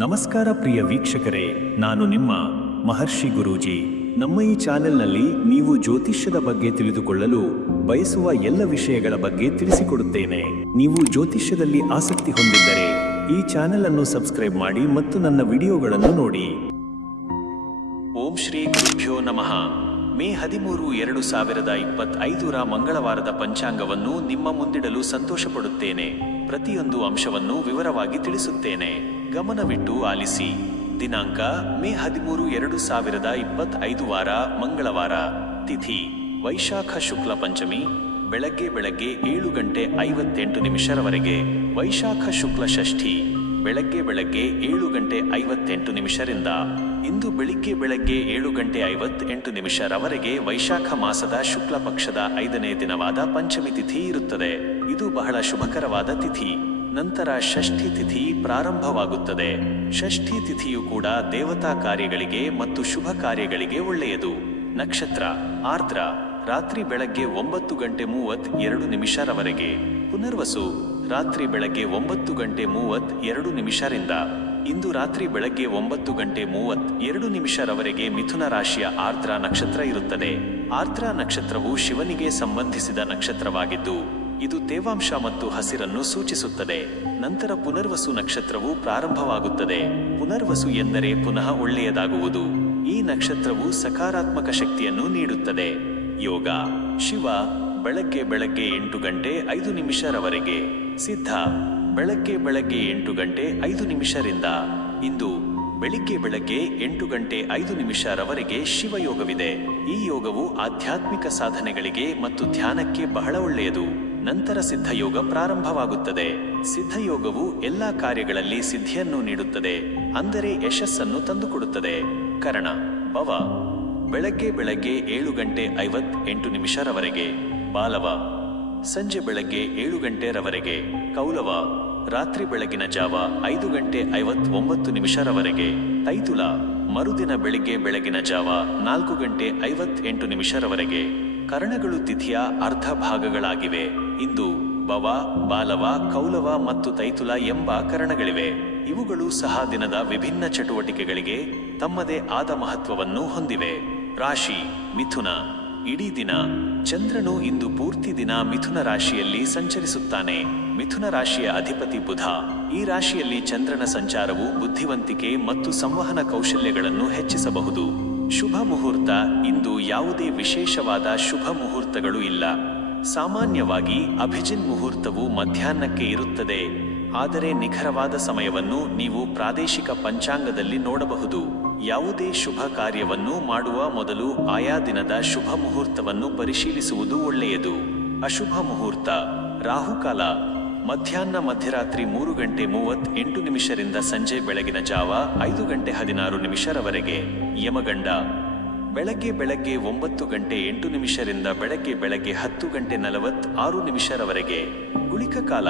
ನಮಸ್ಕಾರ ಪ್ರಿಯ ವೀಕ್ಷಕರೇ, ನಾನು ನಿಮ್ಮ ಮಹರ್ಷಿ ಗುರೂಜಿ. ನಮ್ಮ ಈ ಚಾನೆಲ್ನಲ್ಲಿ ನೀವು ಜ್ಯೋತಿಷ್ಯದ ಬಗ್ಗೆ ತಿಳಿದುಕೊಳ್ಳಲು ಬಯಸುವ ಎಲ್ಲ ವಿಷಯಗಳ ಬಗ್ಗೆ ತಿಳಿಸಿಕೊಡುತ್ತೇನೆ. ನೀವು ಜ್ಯೋತಿಷ್ಯದಲ್ಲಿ ಆಸಕ್ತಿ ಹೊಂದಿದ್ದರೆ ಈ ಚಾನೆಲ್ ಅನ್ನು ಸಬ್ಸ್ಕ್ರೈಬ್ ಮಾಡಿ ಮತ್ತು ನನ್ನ ವಿಡಿಯೋಗಳನ್ನು ನೋಡಿ. ಓಂ ಶ್ರೀ ಗುರುಭ್ಯೋ ನಮಃ. ಮೇ 13, 2025 ಮಂಗಳವಾರದ ಪಂಚಾಂಗವನ್ನು ನಿಮ್ಮ ಮುಂದಿಡಲು ಸಂತೋಷಪಡುತ್ತೇನೆ. ಪ್ರತಿಯೊಂದು ಅಂಶವನ್ನು ವಿವರವಾಗಿ ತಿಳಿಸುತ್ತೇನೆ, ಗಮನವಿಟ್ಟು ಆಲಿಸಿ. ದಿನಾಂಕ ಮೇ 13, 2025 ವಾರ ಮಂಗಳವಾರ. ತಿಥಿ ವೈಶಾಖ ಶುಕ್ಲ ಪಂಚಮಿ, ಬೆಳಗ್ಗೆ 7:58 ವೈಶಾಖ ಶುಕ್ಲ ಷಷ್ಠಿ, ಬೆಳಗ್ಗೆ 7:58 ಇಂದು ಬೆಳಿಗ್ಗೆ 7:58 ವೈಶಾಖ ಮಾಸದ ಶುಕ್ಲ ಪಕ್ಷದ 5ನೇ ದಿನವಾದ ಪಂಚಮಿ ತಿಥಿ ಇರುತ್ತದೆ. ಇದು ಬಹಳ ಶುಭಕರವಾದ ತಿಥಿ. ನಂತರ ಷಷ್ಠಿ ತಿಥಿ ಪ್ರಾರಂಭವಾಗುತ್ತದೆ. ಷಷ್ಠಿ ತಿಥಿಯು ಕೂಡ ದೇವತಾ ಕಾರ್ಯಗಳಿಗೆ ಮತ್ತು ಶುಭ ಕಾರ್ಯಗಳಿಗೆ ಒಳ್ಳೆಯದು. ನಕ್ಷತ್ರ ಆರ್ದ್ರ, ರಾತ್ರಿ ಬೆಳಗ್ಗೆ 9:32 ಪುನರ್ವಸು, ರಾತ್ರಿ ಬೆಳಗ್ಗೆ 9:32 ಇಂದು ರಾತ್ರಿ ಬೆಳಗ್ಗೆ 9:32 ಮಿಥುನ ರಾಶಿಯ ಆರ್ದ್ರ ನಕ್ಷತ್ರ ಇರುತ್ತದೆ. ಆರ್ದ್ರ ನಕ್ಷತ್ರವು ಶಿವನಿಗೆ ಸಂಬಂಧಿಸಿದ ನಕ್ಷತ್ರವಾಗಿದ್ದು ಇದು ತೇವಾಂಶ ಮತ್ತು ಹಸಿರನ್ನು ಸೂಚಿಸುತ್ತದೆ. ನಂತರ ಪುನರ್ವಸು ನಕ್ಷತ್ರವು ಪ್ರಾರಂಭವಾಗುತ್ತದೆ. ಪುನರ್ವಸು ಎಂದರೆ ಪುನಃ ಒಳ್ಳೆಯದಾಗುವುದು. ಈ ನಕ್ಷತ್ರವು ಸಕಾರಾತ್ಮಕ ಶಕ್ತಿಯನ್ನು ನೀಡುತ್ತದೆ. ಯೋಗ ಶಿವ, ಬೆಳಗ್ಗೆ 8:05 ಸಿದ್ಧ, ಬೆಳಗ್ಗೆ 8:05 ಇಂದು ಬೆಳಿಗ್ಗೆ 8:05 ಶಿವಯೋಗವಿದೆ. ಈ ಯೋಗವು ಆಧ್ಯಾತ್ಮಿಕ ಸಾಧನೆಗಳಿಗೆ ಮತ್ತು ಧ್ಯಾನಕ್ಕೆ ಬಹಳ ಒಳ್ಳೆಯದು. ನಂತರ ಸಿದ್ಧಯೋಗ ಪ್ರಾರಂಭವಾಗುತ್ತದೆ. ಸಿದ್ಧಯೋಗವು ಎಲ್ಲಾ ಕಾರ್ಯಗಳಲ್ಲಿ ಸಿದ್ಧಿಯನ್ನು ನೀಡುತ್ತದೆ, ಅಂದರೆ ಯಶಸ್ಸನ್ನು ತಂದುಕೊಡುತ್ತದೆ. ಕರಣ ಭವ, ಬೆಳಗ್ಗೆ 7:58 ಬಾಲವ, ಸಂಜೆ 7 ಕೌಲವ, ರಾತ್ರಿ ಬೆಳಗಿನ ಜಾವ 5:59 ತೈತುಲ, ಮರುದಿನ ಬೆಳಗಿನ ಜಾವ 4:58 ಕರಣಗಳು ತಿಥಿಯ ಅರ್ಧ ಭಾಗಗಳಾಗಿವೆ. ಇಂದು ಭವ, ಬಾಲವ, ಕೌಲವ ಮತ್ತು ತೈತುಲ ಎಂಬ ಕರಣಗಳಿವೆ. ಇವುಗಳು ಸಹ ದಿನದ ವಿಭಿನ್ನ ಚಟುವಟಿಕೆಗಳಿಗೆ ತಮ್ಮದೇ ಆದ ಮಹತ್ವವನ್ನು ಹೊಂದಿವೆ. ರಾಶಿ ಮಿಥುನ. ಇಡೀ ದಿನ ಚಂದ್ರನು ಇಂದು ಪೂರ್ತಿ ದಿನ ಮಿಥುನ ರಾಶಿಯಲ್ಲಿ ಸಂಚರಿಸುತ್ತಾನೆ. ಮಿಥುನ ರಾಶಿಯ ಅಧಿಪತಿ ಬುಧ. ಈ ರಾಶಿಯಲ್ಲಿ ಚಂದ್ರನ ಸಂಚಾರವು ಬುದ್ಧಿವಂತಿಕೆ ಮತ್ತು ಸಂವಹನ ಕೌಶಲ್ಯಗಳನ್ನು ಹೆಚ್ಚಿಸಬಹುದು. ಶುಭ ಮುಹೂರ್ತ. ಇಂದು ಯಾವುದೇ ವಿಶೇಷವಾದ ಶುಭ ಮುಹೂರ್ತಗಳು ಇಲ್ಲ. ಸಾಮಾನ್ಯವಾಗಿ ಅಭಿಜಿನ್ ಮುಹೂರ್ತವು ಮಧ್ಯಾಹ್ನಕ್ಕೆ ಇರುತ್ತದೆ, ಆದರೆ ನಿಖರವಾದ ಸಮಯವನ್ನು ನೀವು ಪ್ರಾದೇಶಿಕ ಪಂಚಾಂಗದಲ್ಲಿ ನೋಡಬಹುದು. ಯಾವುದೇ ಶುಭ ಕಾರ್ಯವನ್ನು ಮಾಡುವ ಮೊದಲು ಆಯಾ ದಿನದ ಶುಭ ಮುಹೂರ್ತವನ್ನು ಪರಿಶೀಲಿಸುವುದು ಒಳ್ಳೆಯದು. ಅಶುಭ ಮುಹೂರ್ತ. ರಾಹುಕಾಲ ಮಧ್ಯಾಹ್ನ ಮಧ್ಯರಾತ್ರಿ 3:38 ಸಂಜೆ ಬೆಳಗಿನ ಜಾವ 5:16 ಯಮಗಂಡ ಬೆಳಗ್ಗೆ 9:08 ಬೆಳಗ್ಗೆ 10:46 ಗುಳಿಕ ಕಾಲ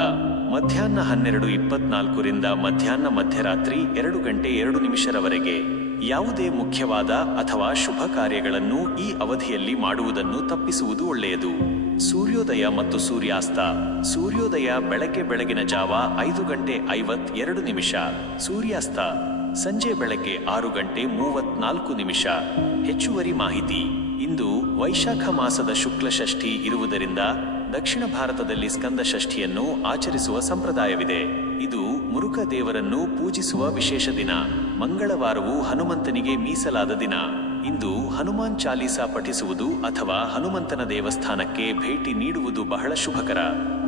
ಮಧ್ಯಾಹ್ನ 12:24 ಮಧ್ಯಾಹ್ನ ಮಧ್ಯರಾತ್ರಿ 2:02 ಯಾವುದೇ ಮುಖ್ಯವಾದ ಅಥವಾ ಶುಭ ಕಾರ್ಯಗಳನ್ನು ಈ ಅವಧಿಯಲ್ಲಿ ಮಾಡುವುದನ್ನು ತಪ್ಪಿಸುವುದು ಒಳ್ಳೆಯದು. ಸೂರ್ಯೋದಯ ಮತ್ತು ಸೂರ್ಯಾಸ್ತ. ಸೂರ್ಯೋದಯ ಬೆಳಗಿನ ಜಾವ 5:52 ಸೂರ್ಯಾಸ್ತ ಸಂಜೆ 6:34 ಹೆಚ್ಚುವರಿ ಮಾಹಿತಿ. ಇಂದು ವೈಶಾಖ ಮಾಸದ ಶುಕ್ಲ ಷಷ್ಠಿ ಇರುವುದರಿಂದ ದಕ್ಷಿಣ ಭಾರತದಲ್ಲಿ ಸ್ಕಂದ ಷಷ್ಠಿಯನ್ನು ಆಚರಿಸುವ ಸಂಪ್ರದಾಯವಿದೆ. ಇದು ಮುರುಘ ದೇವರನ್ನು ಪೂಜಿಸುವ ವಿಶೇಷ ದಿನ. ಮಂಗಳವಾರವು ಹನುಮಂತನಿಗೆ ಮೀಸಲಾದ ದಿನ. ಇಂದು ಹನುಮಾನ್ ಚಾಲೀಸಾ ಪಠಿಸುವುದು ಅಥವಾ ಹನುಮಂತನ ದೇವಸ್ಥಾನಕ್ಕೆ ಭೇಟಿ ನೀಡುವುದು ಬಹಳ ಶುಭಕರ.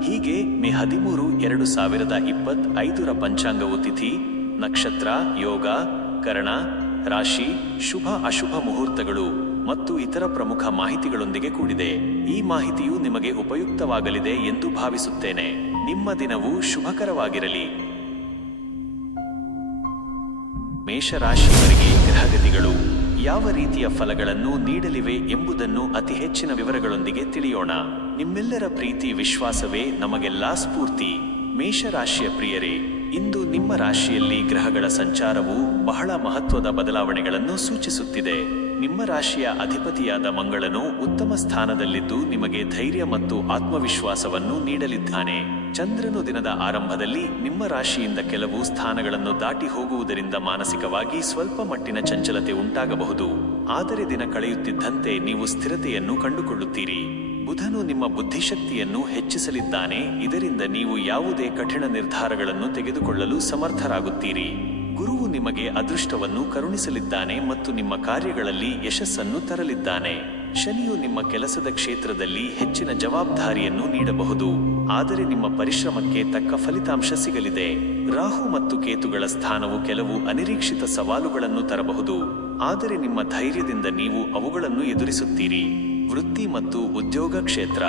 ಹೀಗೆ ಮೇ 13, 2025 ಪಂಚಾಂಗವು ತಿಥಿ, ನಕ್ಷತ್ರ, ಯೋಗ, ಕರಣ, ರಾಶಿ, ಶುಭ ಅಶುಭ ಮುಹೂರ್ತಗಳು ಮತ್ತು ಇತರ ಪ್ರಮುಖ ಮಾಹಿತಿಗಳೊಂದಿಗೆ ಕೂಡಿದೆ. ಈ ಮಾಹಿತಿಯು ನಿಮಗೆ ಉಪಯುಕ್ತವಾಗಲಿದೆ ಎಂದು ಭಾವಿಸುತ್ತೇನೆ. ನಿಮ್ಮ ದಿನವು ಶುಭಕರವಾಗಿರಲಿ. ಮೇಷರಾಶಿಯವರಿಗೆ ಗ್ರಹಗತಿಗಳು ಯಾವ ರೀತಿಯ ಫಲಗಳನ್ನು ನೀಡಲಿವೆ ಎಂಬುದನ್ನು ಅತಿ ಹೆಚ್ಚಿನ ವಿವರಗಳೊಂದಿಗೆ ತಿಳಿಯೋಣ. ನಿಮ್ಮೆಲ್ಲರ ಪ್ರೀತಿ ವಿಶ್ವಾಸವೇ ನಮಗೆಲ್ಲಾ ಸ್ಫೂರ್ತಿ. ಮೇಷರಾಶಿಯ ಪ್ರಿಯರೇ, ಇಂದು ನಿಮ್ಮ ರಾಶಿಯಲ್ಲಿ ಗ್ರಹಗಳ ಸಂಚಾರವು ಬಹಳ ಮಹತ್ವದ ಬದಲಾವಣೆಗಳನ್ನು ಸೂಚಿಸುತ್ತಿದೆ. ನಿಮ್ಮ ರಾಶಿಯ ಅಧಿಪತಿಯಾದ ಮಂಗಳನು ಉತ್ತಮ ಸ್ಥಾನದಲ್ಲಿದ್ದು ನಿಮಗೆ ಧೈರ್ಯ ಮತ್ತು ಆತ್ಮವಿಶ್ವಾಸವನ್ನು ನೀಡಲಿದ್ದಾನೆ. ಚಂದ್ರನು ದಿನದ ಆರಂಭದಲ್ಲಿ ನಿಮ್ಮ ರಾಶಿಯಿಂದ ಕೆಲವು ಸ್ಥಾನಗಳನ್ನು ದಾಟಿ ಹೋಗುವುದರಿಂದ ಮಾನಸಿಕವಾಗಿ ಸ್ವಲ್ಪ ಮಟ್ಟಿನ ಚಂಚಲತೆ ಉಂಟಾಗಬಹುದು. ಆದರೆ ದಿನ ಕಳೆಯುತ್ತಿದ್ದಂತೆ ನೀವು ಸ್ಥಿರತೆಯನ್ನು ಕಂಡುಕೊಳ್ಳುತ್ತೀರಿ. ಬುಧನು ನಿಮ್ಮ ಬುದ್ಧಿಶಕ್ತಿಯನ್ನು ಹೆಚ್ಚಿಸಲಿದ್ದಾನೆ. ಇದರಿಂದ ನೀವು ಯಾವುದೇ ಕಠಿಣ ನಿರ್ಧಾರಗಳನ್ನು ತೆಗೆದುಕೊಳ್ಳಲು ಸಮರ್ಥರಾಗುತ್ತೀರಿ. ಗುರುವು ನಿಮಗೆ ಅದೃಷ್ಟವನ್ನು ಕರುಣಿಸಲಿದ್ದಾನೆ ಮತ್ತು ನಿಮ್ಮ ಕಾರ್ಯಗಳಲ್ಲಿ ಯಶಸ್ಸನ್ನು ತರಲಿದ್ದಾನೆ. ಶನಿಯು ನಿಮ್ಮ ಕೆಲಸದ ಕ್ಷೇತ್ರದಲ್ಲಿ ಹೆಚ್ಚಿನ ಜವಾಬ್ದಾರಿಯನ್ನು ನೀಡಬಹುದು, ಆದರೆ ನಿಮ್ಮ ಪರಿಶ್ರಮಕ್ಕೆ ತಕ್ಕ ಫಲಿತಾಂಶ ಸಿಗಲಿದೆ. ರಾಹು ಮತ್ತು ಕೇತುಗಳ ಸ್ಥಾನವು ಕೆಲವು ಅನಿರೀಕ್ಷಿತ ಸವಾಲುಗಳನ್ನು ತರಬಹುದು, ಆದರೆ ನಿಮ್ಮ ಧೈರ್ಯದಿಂದ ನೀವು ಅವುಗಳನ್ನು ಎದುರಿಸುತ್ತೀರಿ. ವೃತ್ತಿ ಮತ್ತು ಉದ್ಯೋಗ ಕ್ಷೇತ್ರ.